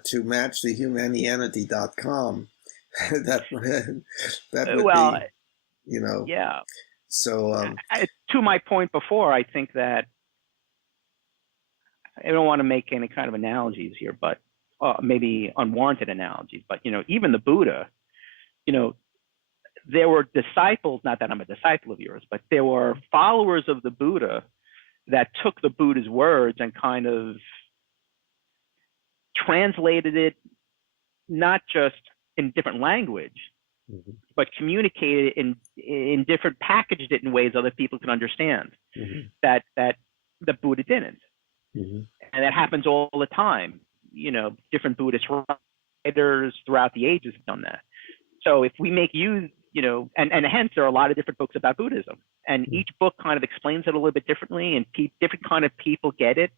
to match the humanianity.com. that would be, Yeah. So to my point before, I think that I don't want to make any kind of analogies here, but maybe unwarranted analogies. But even the Buddha, there were disciples. Not that I'm a disciple of yours, but there were followers of the Buddha that took the Buddha's words and kind of translated it, not just in different language, but communicated in different, packaged it in ways other people can understand that the Buddha didn't. And that happens all the time. Different Buddhist writers throughout the ages have done that. So if we make use, and hence there are a lot of different books about Buddhism, and each book kind of explains it a little bit differently, and different kind of people get it.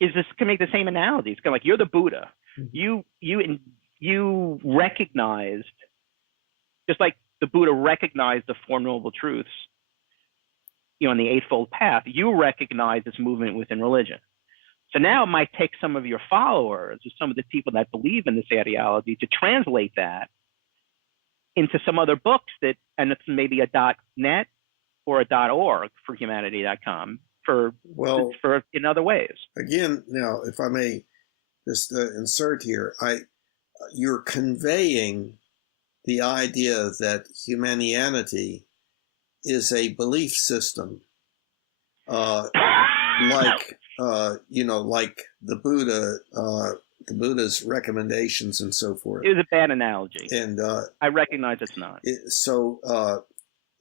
This can make the same analogy. It's kind of like, you're the Buddha. You recognized, just like the Buddha recognized the Four Noble Truths, in the Eightfold Path, you recognize this movement within religion. So now it might take some of your followers, or some of the people that believe in this ideology, to translate that into some other books and it's maybe a .net or a .org for humanity.com for in other ways. Again, now, if I may just insert here, you're conveying the idea that Humanianity is a belief system, like like the Buddha's recommendations and so forth. It was a bad analogy, and I recognize it's not.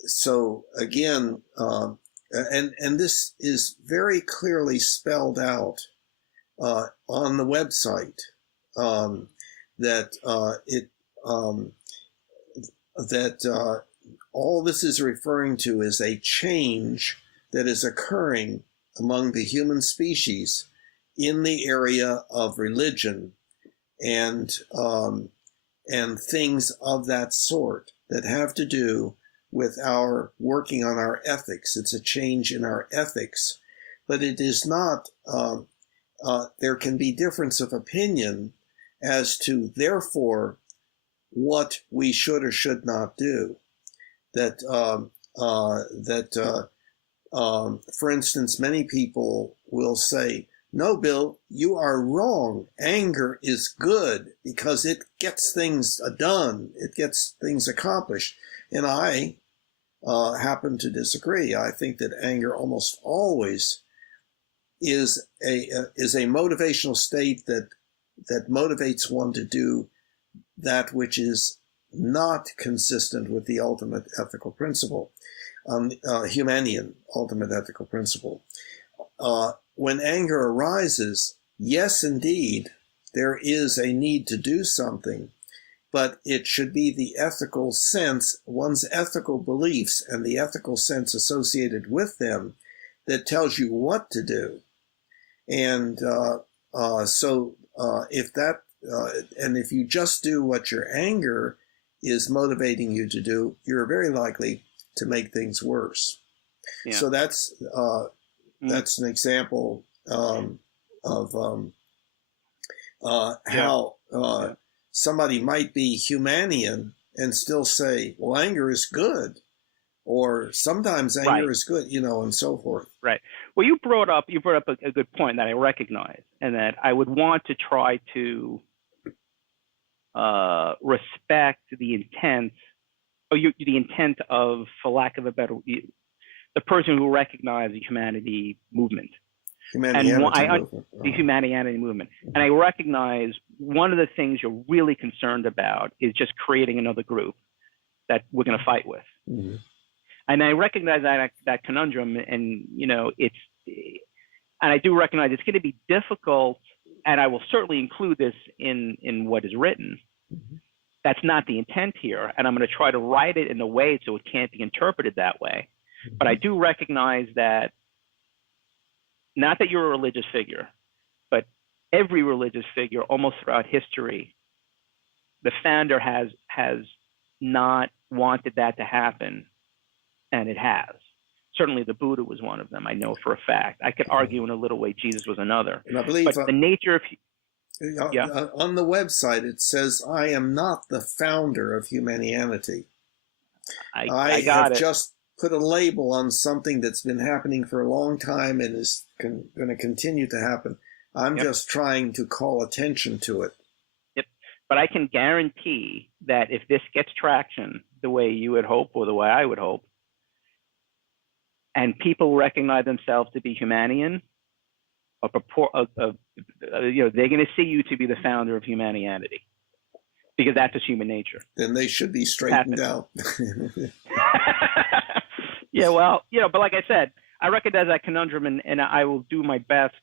So again, and this is very clearly spelled out on the website, that all this is referring to is a change that is occurring among the human species in the area of religion and things of that sort that have to do with our working on our ethics. It's a change in our ethics, but it is not, there can be difference of opinion as to, therefore, what we should or should not do. For instance, many people will say, no, Bill, you are wrong. Anger is good because it gets things done. It gets things accomplished. And I happen to disagree. I think that anger almost always is a motivational state that motivates one to do that which is not consistent with the ultimate ethical principle, Humanian ultimate ethical principle. When anger arises, yes, indeed, there is a need to do something, but it should be the ethical sense, one's ethical beliefs and the ethical sense associated with them that tells you what to do. And if you just do what your anger is motivating you to do, you're very likely to make things worse. Yeah. So that's an example of how somebody might be Humanian and still say, well, anger is good, or sometimes anger is good, and so forth. Right. Well, you brought up a good point that I recognize, and that I would want to try to respect the intent, the intent of, for lack of a better, the person who recognized the humanity movement. The Humanianity movement. And I recognize one of the things you're really concerned about is just creating another group that we're going to fight with. Mm-hmm. And I recognize that conundrum, and and I do recognize it's going to be difficult, and I will certainly include this in what is written. Mm-hmm. That's not the intent here, and I'm going to try to write it in a way so it can't be interpreted that way. Mm-hmm. But I do recognize that, not that you're a religious figure, but every religious figure almost throughout history, the founder has not wanted that to happen, and it has. Certainly the Buddha was one of them, I know for a fact. I could argue in a little way Jesus was another. And I believe but the nature of... on the website it says, I am not the founder of Humanianity. I have just put a label on something that's been happening for a long time and is going to continue to happen. I'm just trying to call attention to it. Yep. But I can guarantee that if this gets traction the way you would hope, or the way I would hope, and people recognize themselves to be Humanian, they're going to see you to be the founder of Humanianity, because that's just human nature. Then they should be straightened out. Yeah, well, but like I said, I recognize that conundrum, and I will do my best,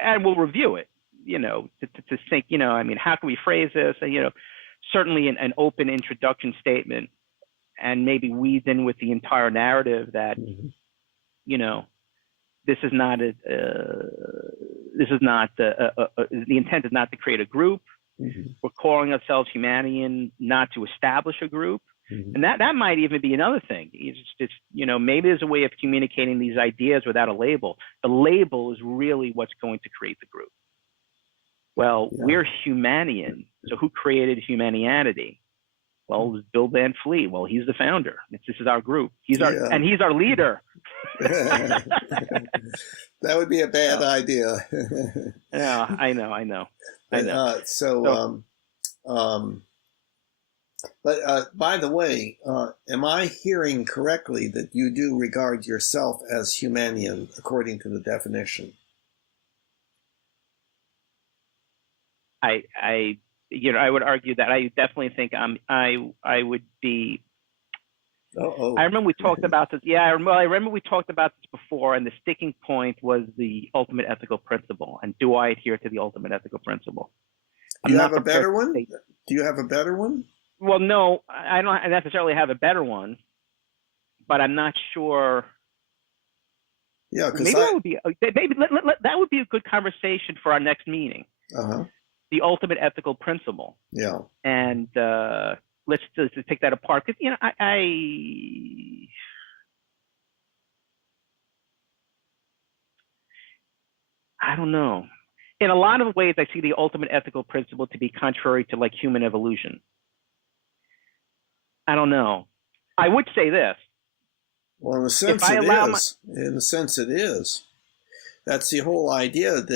and we'll review it, to think, how can we phrase this? And, certainly an open introduction statement, and maybe weave in with the entire narrative that, this is not the intent is not to create a group. Mm-hmm. We're calling ourselves Humanian, not to establish a group. Mm-hmm. And that might even be another thing. It's maybe there's a way of communicating these ideas without a label. The label is really what's going to create the group. Well, we're Humanian. So who created Humanianity? Well, it was Bill Van Fleet. Well, he's the founder. This is our group. He's our leader. That would be a bad idea. Yeah, I know. Um, but by the way, am I hearing correctly that you do regard yourself as Humanian according to the definition? I I would argue that I definitely think I would be. I Oh, remember we talked about this. Yeah, I remember we talked about this before, and the sticking point was the ultimate ethical principle. And do I adhere to the ultimate ethical principle? do I'm you not have a prepared better to one? say. Do you have a better one? Well, no, I don't necessarily have a better one, but I'm not sure. Yeah, because Maybe I. that would be that would be a good conversation for our next meeting. Uh-huh. The ultimate ethical principle, Yeah. and let's just take that apart. Because I don't know. In a lot of ways, I see the ultimate ethical principle to be contrary to like human evolution. I don't know. I would say this: Well, in a if sense, I it allow my is. In a sense, it is. That's the whole idea and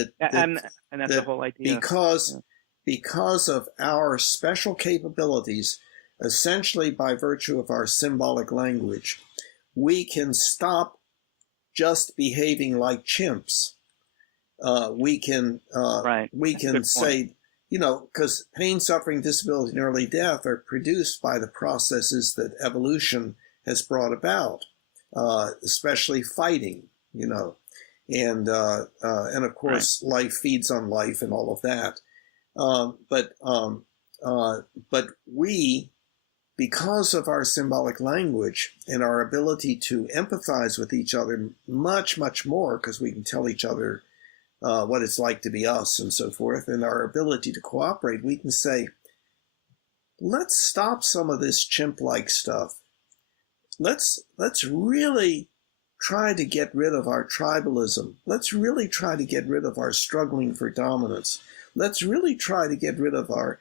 that's the that whole idea. because Yeah. because of our special capabilities, essentially by virtue of our symbolic language, we can stop just behaving like chimps. We can Right. we That's a can good point. say, because pain, suffering, disability, and early death are produced by the processes that evolution has brought about, especially fighting, and of Right. course life feeds on life and all of that. But we, because of our symbolic language and our ability to empathize with each other much, much more, because we can tell each other what it's like to be us and so forth, and our ability to cooperate, we can say, let's stop some of this chimp-like stuff. Let's really try to get rid of our tribalism. Let's really try to get rid of our struggling for dominance. Let's really try to get rid of our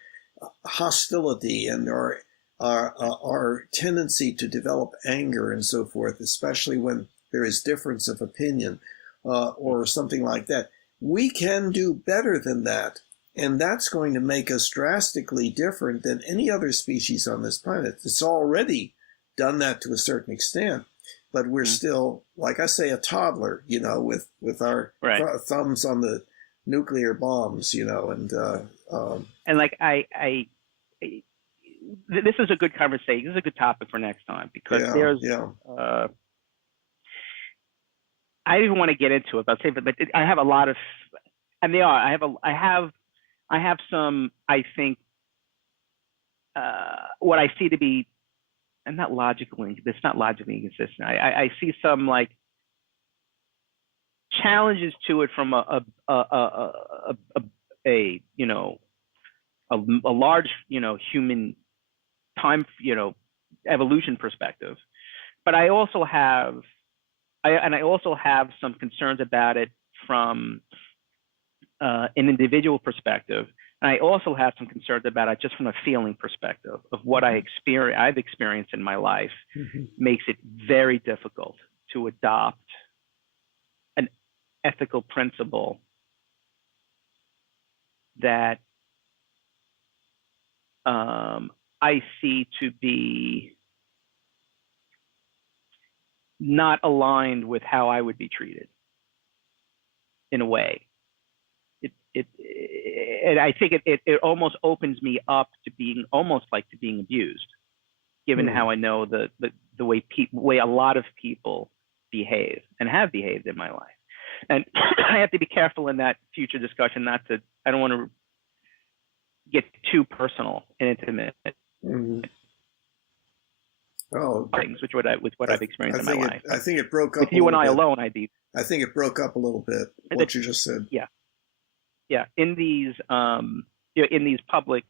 hostility and our tendency to develop anger and so forth, especially when there is difference of opinion or something like that. We can do better than that. And that's going to make us drastically different than any other species on this planet. It's already done that to a certain extent, but we're still, like I say, a toddler, with our Right. thumbs on the nuclear bombs, And like this is a good conversation. This is a good topic for next time because there's. yeah. I didn't want to get into it, but I'll say, but I have a lot of, and they are. I have some. I think what I see to be, and not logically. It's not logically inconsistent. I see some like challenges to it from a large human time evolution perspective, but I also have some concerns about it from an individual perspective, and I also have some concerns about it just from a feeling perspective of what I've experienced in my life. Makes it very difficult to adopt an ethical principle that I see to be not aligned with how I would be treated in a way. And I think it almost opens me up to being almost like to being abused, given how I know the way a lot of people behave and have behaved in my life. And I have to be careful in that future discussion I don't want to get too personal and intimate. Oh, things, with what I've experienced in my life. I think it broke up. With you and I alone, I'd be. I think it broke up a little bit. What you just said. Yeah. In these in these public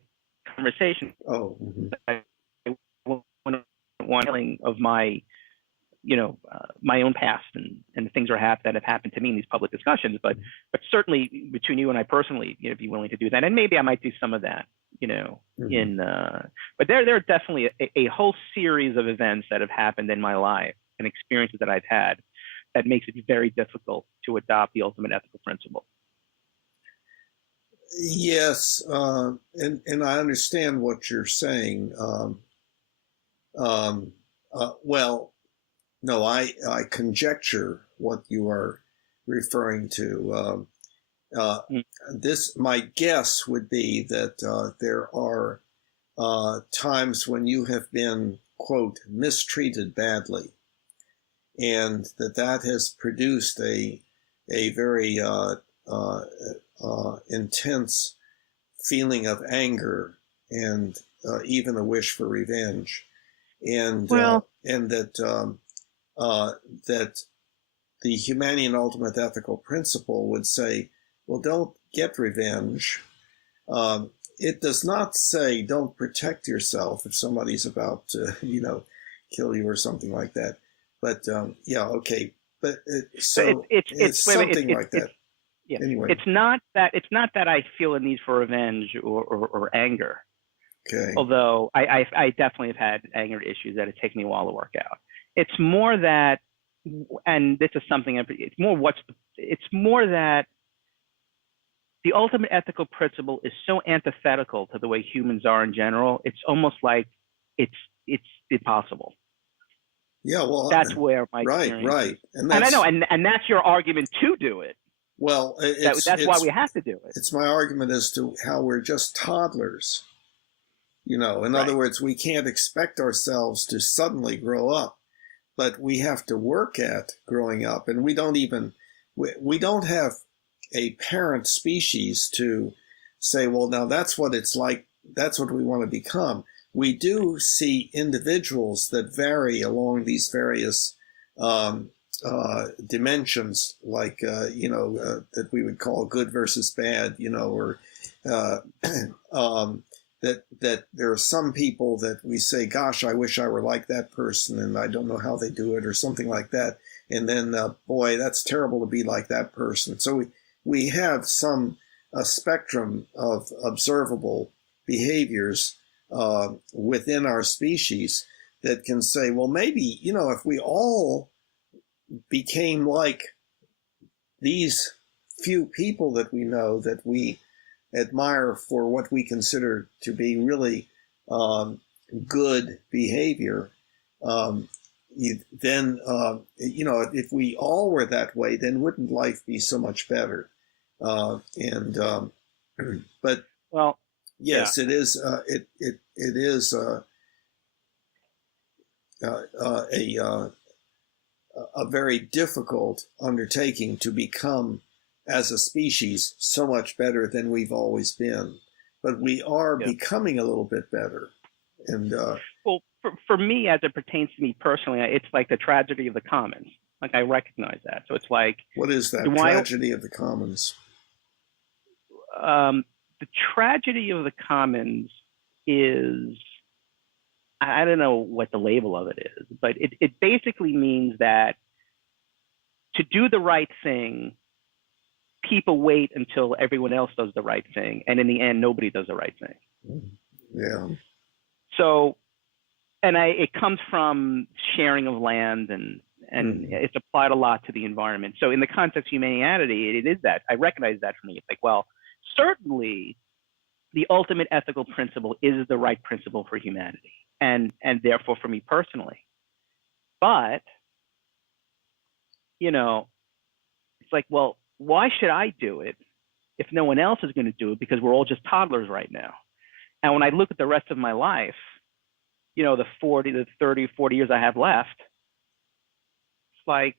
conversations. Oh. I want feeling of my my own past and the things that have happened to me in these public discussions, but certainly between you and I personally, be willing to do that, and maybe I might do some of that, but there are definitely a whole series of events that have happened in my life and experiences that I've had that makes it very difficult to adopt the ultimate ethical principle. Yes, and I understand what you're saying. Um, well, no, I conjecture what you are referring to. Uh, Mm. this, my guess would be that there are times when you have been, quote, mistreated badly, and that has produced a very intense feeling of anger and even a wish for revenge, Well, and that the Humanian ultimate ethical principle would say, well, don't get revenge. It does not say don't protect yourself if somebody's about to, kill you or something like that. But yeah, okay. But so so it's it's wait, wait, something like it's that. yeah. Anyway, It's not that I feel a need for revenge or anger. okay. Although I definitely have had anger issues that it takes me a while to work out. It's more that, and this is something. It's more that the ultimate ethical principle is so antithetical to the way humans are in general. It's almost like it's it's impossible. Yeah, well, That's where my right, experience is. right. And And I know, that's, and that's your argument to do it. well, That's why we have to do it. it's my argument as to how we're just toddlers. In other Right. words, we can't expect ourselves to suddenly grow up, but we have to work at growing up. And we don't have a parent species to say, well, now that's what it's like. That's what we want to become. We do see individuals that vary along these various um, dimensions, like, that we would call good versus bad, or uh, that there are some people that we say, gosh, I wish I were like that person and I don't know how they do it or something like that. And then, boy, that's terrible to be like that person. So we have a spectrum of observable behaviors within our species that can say, well, maybe, if we all became like these few people that we know that we admire for what we consider to be really good behavior, um, then, if we all were that way, then wouldn't life be so much better? And but Well, yeah. yes, it is. It is a very difficult undertaking to become, as a species, so much better than we've always been. But we are Yeah. becoming a little bit better. And Well, for me, as it pertains to me personally, it's like the tragedy of the commons. Like I recognize that. So it's like, what is that do I? tragedy of the commons? The tragedy of the commons is, I don't know what the label of it is, but it basically means that to do the right thing, people wait until everyone else does the right thing, and in the end, nobody does the right thing. Yeah. So, and it comes from sharing of land, and it's applied a lot to the environment. So in the context of humanity, it is that. I recognize that for me. It's like, well, certainly the ultimate ethical principle is the right principle for humanity, and therefore for me personally. But it's like, well, why should I do it if no one else is going to do it? Because we're all just toddlers right now. And when I look at the rest of my life, the 30, 40 years I have left, it's like,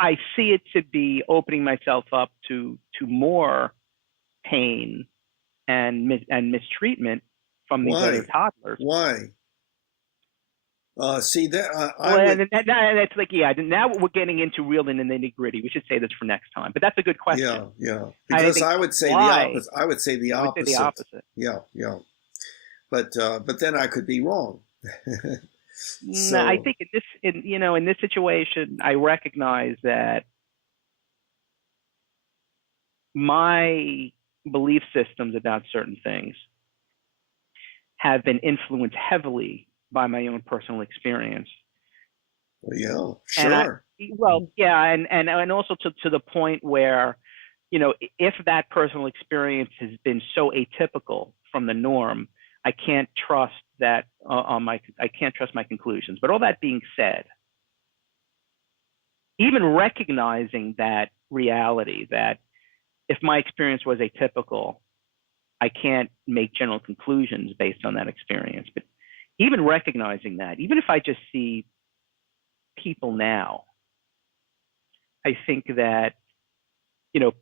I see it to be opening myself up to more pain and mistreatment from these other Why? toddlers. Why? See that I Well, would. and it's like, yeah, now we're getting into real in the nitty gritty. We should say this for next time, but that's a good question. Yeah, yeah. I Because think I would say the why opposite. I would say the I would say the opposite. opposite. Yeah, yeah. But then I could be wrong. I So think in this situation, I recognize that my belief systems about certain things have been influenced heavily by my own personal experience. Yeah, And sure. and also to the point where, if that personal experience has been so atypical from the norm, I can't trust that I can't trust my conclusions. But all that being said, even recognizing that reality, that if my experience was atypical, I can't make general conclusions based on that experience. But even recognizing that, even if I just see people now, I think that, you know,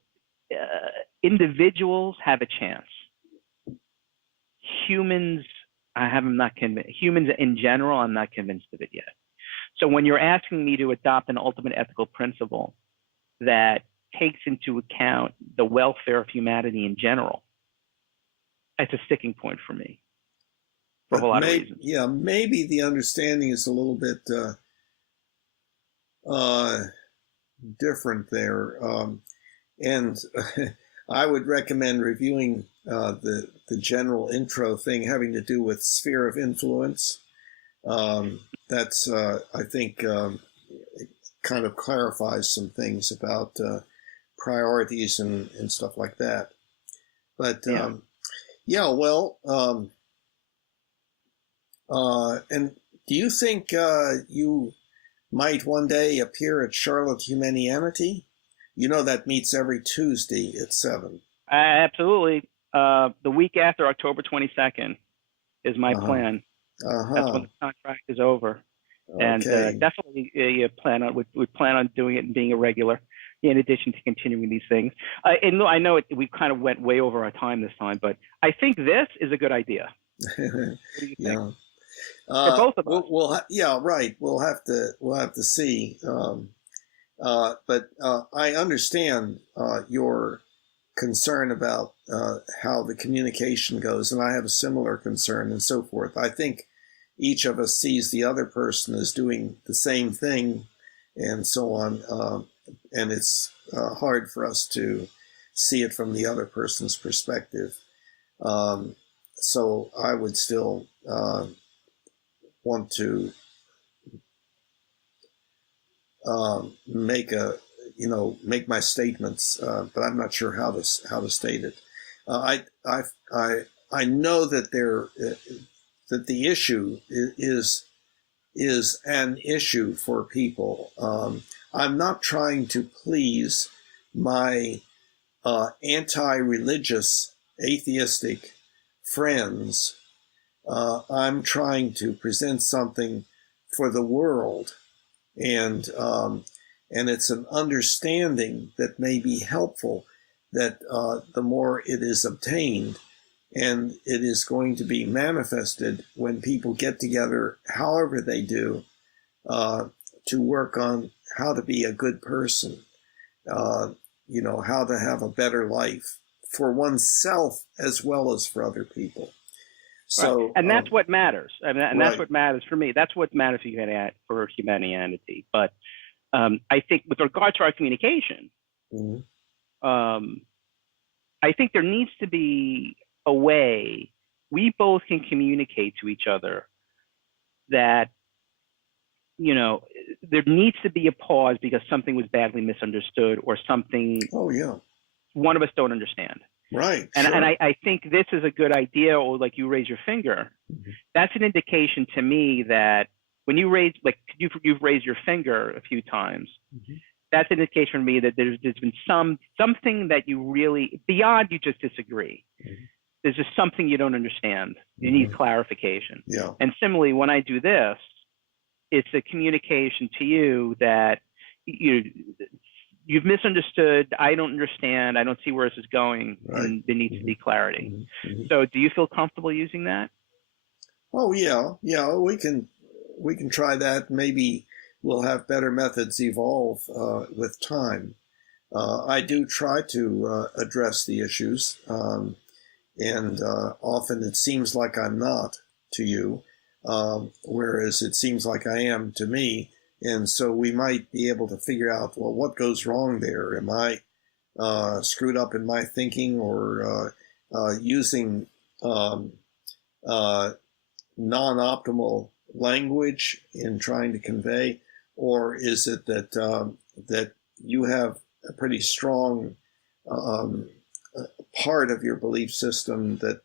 individuals have a chance. Humans, I'm not convinced. Humans in general, I'm not convinced of it yet. So when you're asking me to adopt an ultimate ethical principle that takes into account the welfare of humanity in general, it's a sticking point for me for a whole lot of reasons. Yeah, maybe the understanding is a little bit different there. And I would recommend reviewing the general intro thing having to do with sphere of influence. That's, I think, it kind of clarifies some things about priorities and stuff like that. But yeah, well, and do you think you might one day appear at Charlotte Humanianity? You know that meets every Tuesday at 7. Absolutely. The week after October 22nd is my plan. That's when the contract is over. And definitely we plan on doing it and being a regular, in addition to continuing these things. And I know we kind of went way over our time this time, but I think this is a good idea. What do you think? Yeah. For both of us. Yeah, right. We'll have to see. But I understand your concern about how the communication goes, and I have a similar concern and so forth. I think each of us sees the other person as doing the same thing and so on, and it's hard for us to see it from the other person's perspective. So I would still want to make my statements, but I'm not sure how to state it. I know that that the issue is an issue for people. I'm not trying to please my anti-religious, atheistic friends. I'm trying to present something for the world, and it's an understanding that may be helpful, that the more it is obtained, and it is going to be manifested when people get together, however they do, to work on how to be a good person, how to have a better life for oneself as well as for other people. So, right. And that's what matters. And that's what matters for me. That's what matters for Humanianity. But I think with regard to our communication, I think there needs to be a way we both can communicate to each other that, there needs to be a pause because something was badly misunderstood or something one of us don't understand. Right. And, sure. and I think this is a good idea, or like you raise your finger. That's an indication to me that when you raise, like you've raised your finger a few times, that's an indication for me that there's been something that you really, beyond you just disagree. There's just something you don't understand. You need clarification. Yeah. And similarly, when I do this, it's a communication to you that you've misunderstood. I don't understand. I don't see where this is going. Right. And there needs to be clarity. So do you feel comfortable using that? Oh, yeah. Yeah, we can try that. Maybe we'll have better methods evolve with time. I do try to address the issues, and often it seems like I'm not to you, whereas it seems like I am to me. And so we might be able to figure out, well, what goes wrong there? Am I screwed up in my thinking, or using non-optimal language in trying to convey? or is it that that you have a pretty strong um, part of your belief system that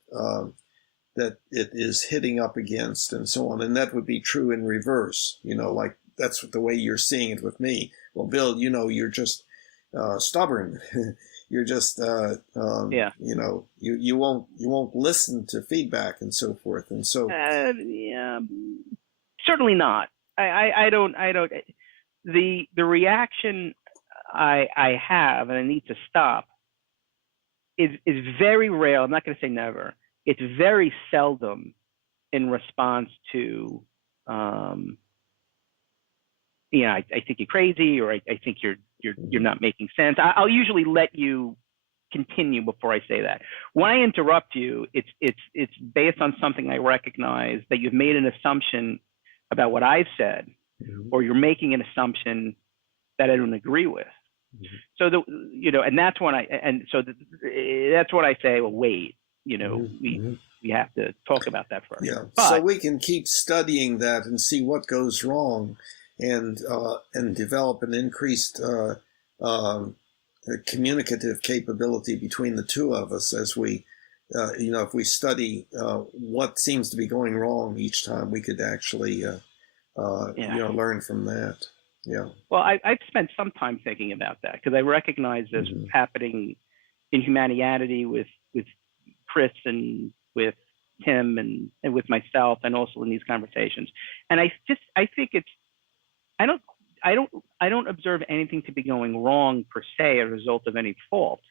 that it is hitting up against, and so on? And that would be true in reverse. Like that's the way you're seeing it with me. Well, Bill, you're just stubborn. You're just Yeah. you won't listen to feedback and so forth. And so Yeah, certainly not. I don't. The reaction I have, and I need to stop, is very rare. I'm not going to say never. It's very seldom in response to, I think you're crazy, or I think you're not making sense. I'll usually let you continue before I say that. When I interrupt you, it's based on something I recognize that you've made an assumption about what I've said, or you're making an assumption that I don't agree with. So and that's when that's when I say, well, wait, we have to talk about that first. Yeah. But, so we can keep studying that and see what goes wrong, and develop an increased communicative capability between the two of us as we, if we study what seems to be going wrong each time, we could actually, learn from that. Yeah. Well, I've spent some time thinking about that, because I recognize this happening in Humanianity with Chris and with Tim and with myself, and also in these conversations. And I think I don't observe anything to be going wrong per se as a result of any fault.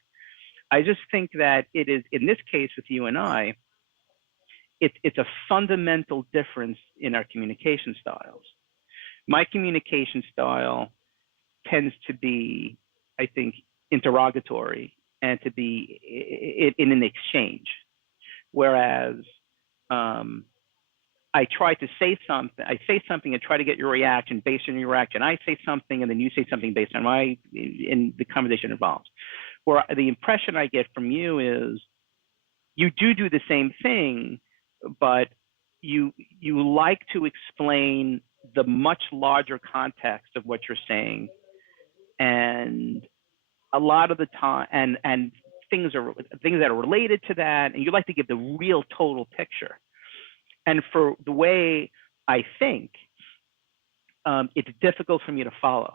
I just think that it is, in this case with you and I, it's a fundamental difference in our communication styles. My communication style tends to be, I think, interrogatory, and to be in an exchange. Whereas I try to say something, and try to get your reaction based on your reaction. I say something, and then you say something based on and the conversation evolves. Where the impression I get from you is you do the same thing, but you like to explain the much larger context of what you're saying, and a lot of the time, and things that are related to that, and you like to give the real total picture. And for the way I think, it's difficult for me to follow.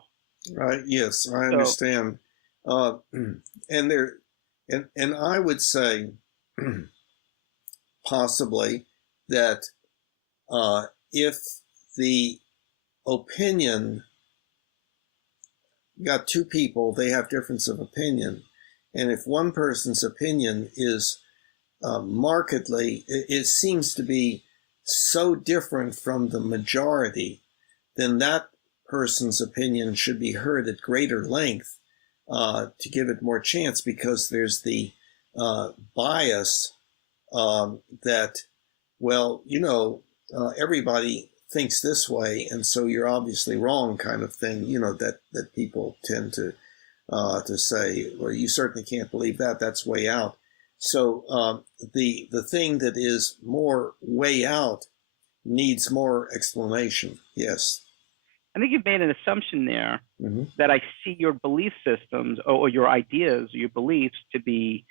Right. Yes, I understand. And I would say possibly that if the opinion, you got two people, they have difference of opinion, and if one person's opinion is markedly, it seems to be so different from the majority, then that person's opinion should be heard at greater length to give it more chance, because there's the bias that, well, everybody thinks this way, and so you're obviously wrong, kind of thing. That people tend to say, well, you certainly can't believe that. That's way out. So the thing that is more way out needs more explanation. Yes. I think you've made an assumption there that I see your belief systems, or your ideas, or your beliefs, to be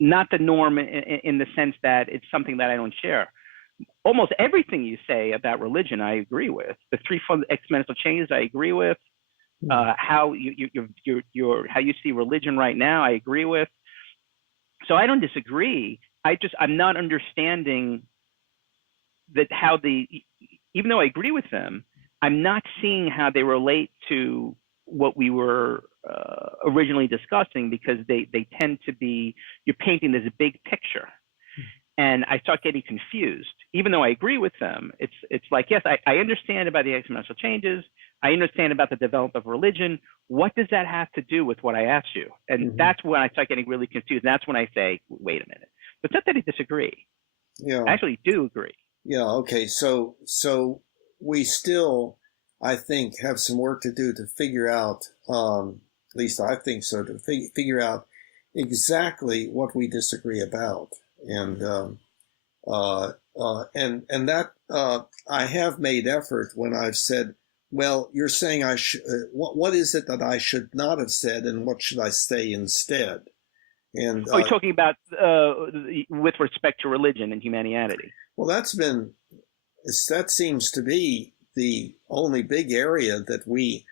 not the norm, in the sense that it's something that I don't share. Almost everything you say about religion, I agree with. The three exponential changes, I agree with. How how you see religion right now, I agree with. So I don't disagree. I'm not understanding that even though I agree with them, I'm not seeing how they relate to what we were originally discussing, because they tend to be, you're painting this big picture, and I start getting confused. Even though I agree with them, it's like, yes, I understand about the exponential changes, I understand about the development of religion. What does that have to do with what I asked you? And that's when I start getting really confused. And that's when I say, wait a minute. But it's not that I disagree. Yeah. I actually do agree. Yeah. Okay. So we still, I think, have some work to do to figure out, at least I think so, to figure out exactly what we disagree about. And And that I have made effort when I've said, well, you're saying I should. What is it that I should not have said, and what should I say instead? And you're talking about with respect to religion and humanity. Well, that seems to be the only big area that we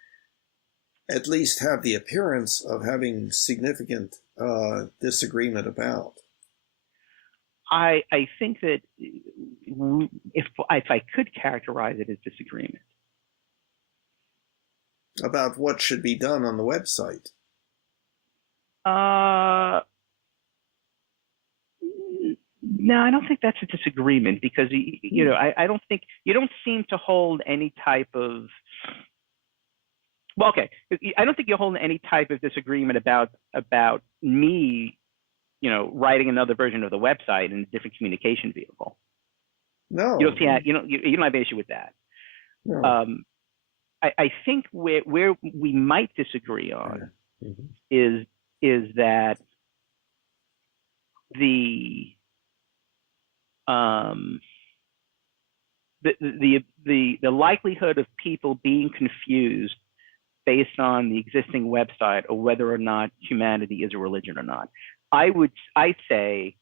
at least have the appearance of having significant disagreement about. I think that if I could characterize it as disagreement. About what should be done on the website. No, I don't think that's a disagreement, because I don't think you don't seem to hold any type of. Well, okay, I don't think you hold any type of disagreement about me, writing another version of the website in a different communication vehicle. No, you don't see that. You don't have an issue with that. No. I think where we might disagree on is that the likelihood of people being confused based on the existing website or whether or not humanity is a religion or not. I'd say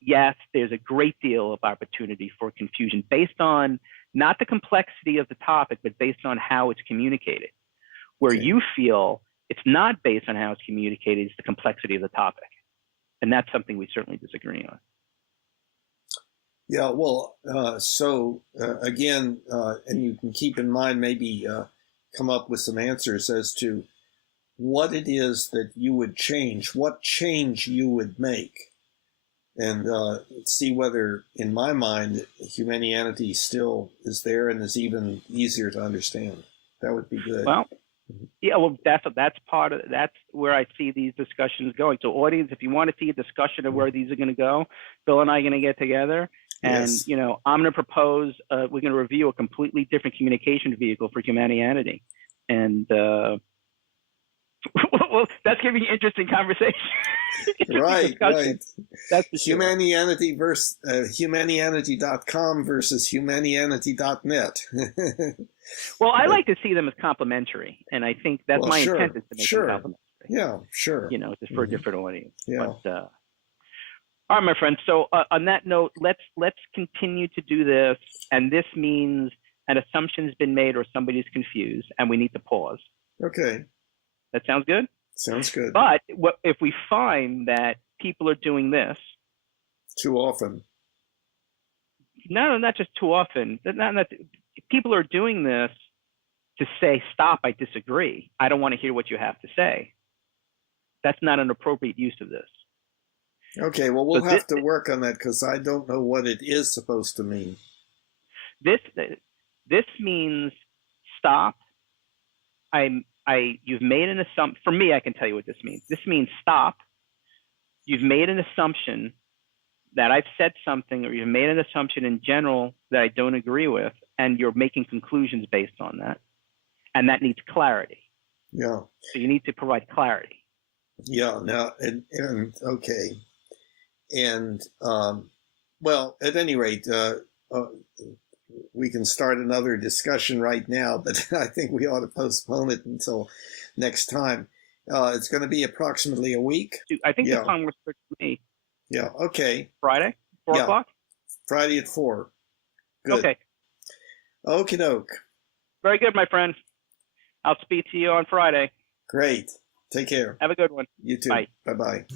yes, there's a great deal of opportunity for confusion based on not the complexity of the topic, but based on how it's communicated. Where you feel it's not based on how it's communicated, it's the complexity of the topic. And that's something we certainly disagree on. Yeah, well, again, and you can keep in mind, maybe come up with some answers as to what it is that you would change, what change you would make, and see whether, in my mind, Humanianity still is there and is even easier to understand. That would be good. Well, yeah, well, that's part of that's where I see these discussions going. So, audience, if you want to see a discussion of where these are going to go, Bill and I are going to get together, and Yes. I'm going to propose we're going to review a completely different communication vehicle for Humanianity, and well, that's giving you interesting conversation. Right. That's the Humanianity versus Humanianity.com versus Humanianity.net. Well, I like to see them as complementary, and I think that's my intent is to make them complementary. Yeah, sure. Just for a different audience. Yeah. But, all right, my friends. So on that note, let's continue to do this, and this means an assumption's been made or somebody's confused, and we need to pause. Okay. That sounds good? Sounds good. But if we find that people are doing this too often, no, not just too often. People are doing this to say, "Stop! I disagree. I don't want to hear what you have to say." That's not an appropriate use of this. Okay. Well, we'll have to work on that because I don't know what it is supposed to mean. This means stop. You've made an assumption. For me, I can tell you what this means. This means stop. You've made an assumption that I've said something, or you've made an assumption in general that I don't agree with, and you're making conclusions based on that. And that needs clarity. Yeah. So you need to provide clarity. Yeah. Now, and okay. And, well, at any rate, we can start another discussion right now, but I think we ought to postpone it until next time. It's going to be approximately a week. I think the time works for me. Yeah, okay. Friday, 4 o'clock? Friday at 4. Good. Okay. Okie doke. Very good, my friend. I'll speak to you on Friday. Great. Take care. Have a good one. You too. Bye. Bye-bye.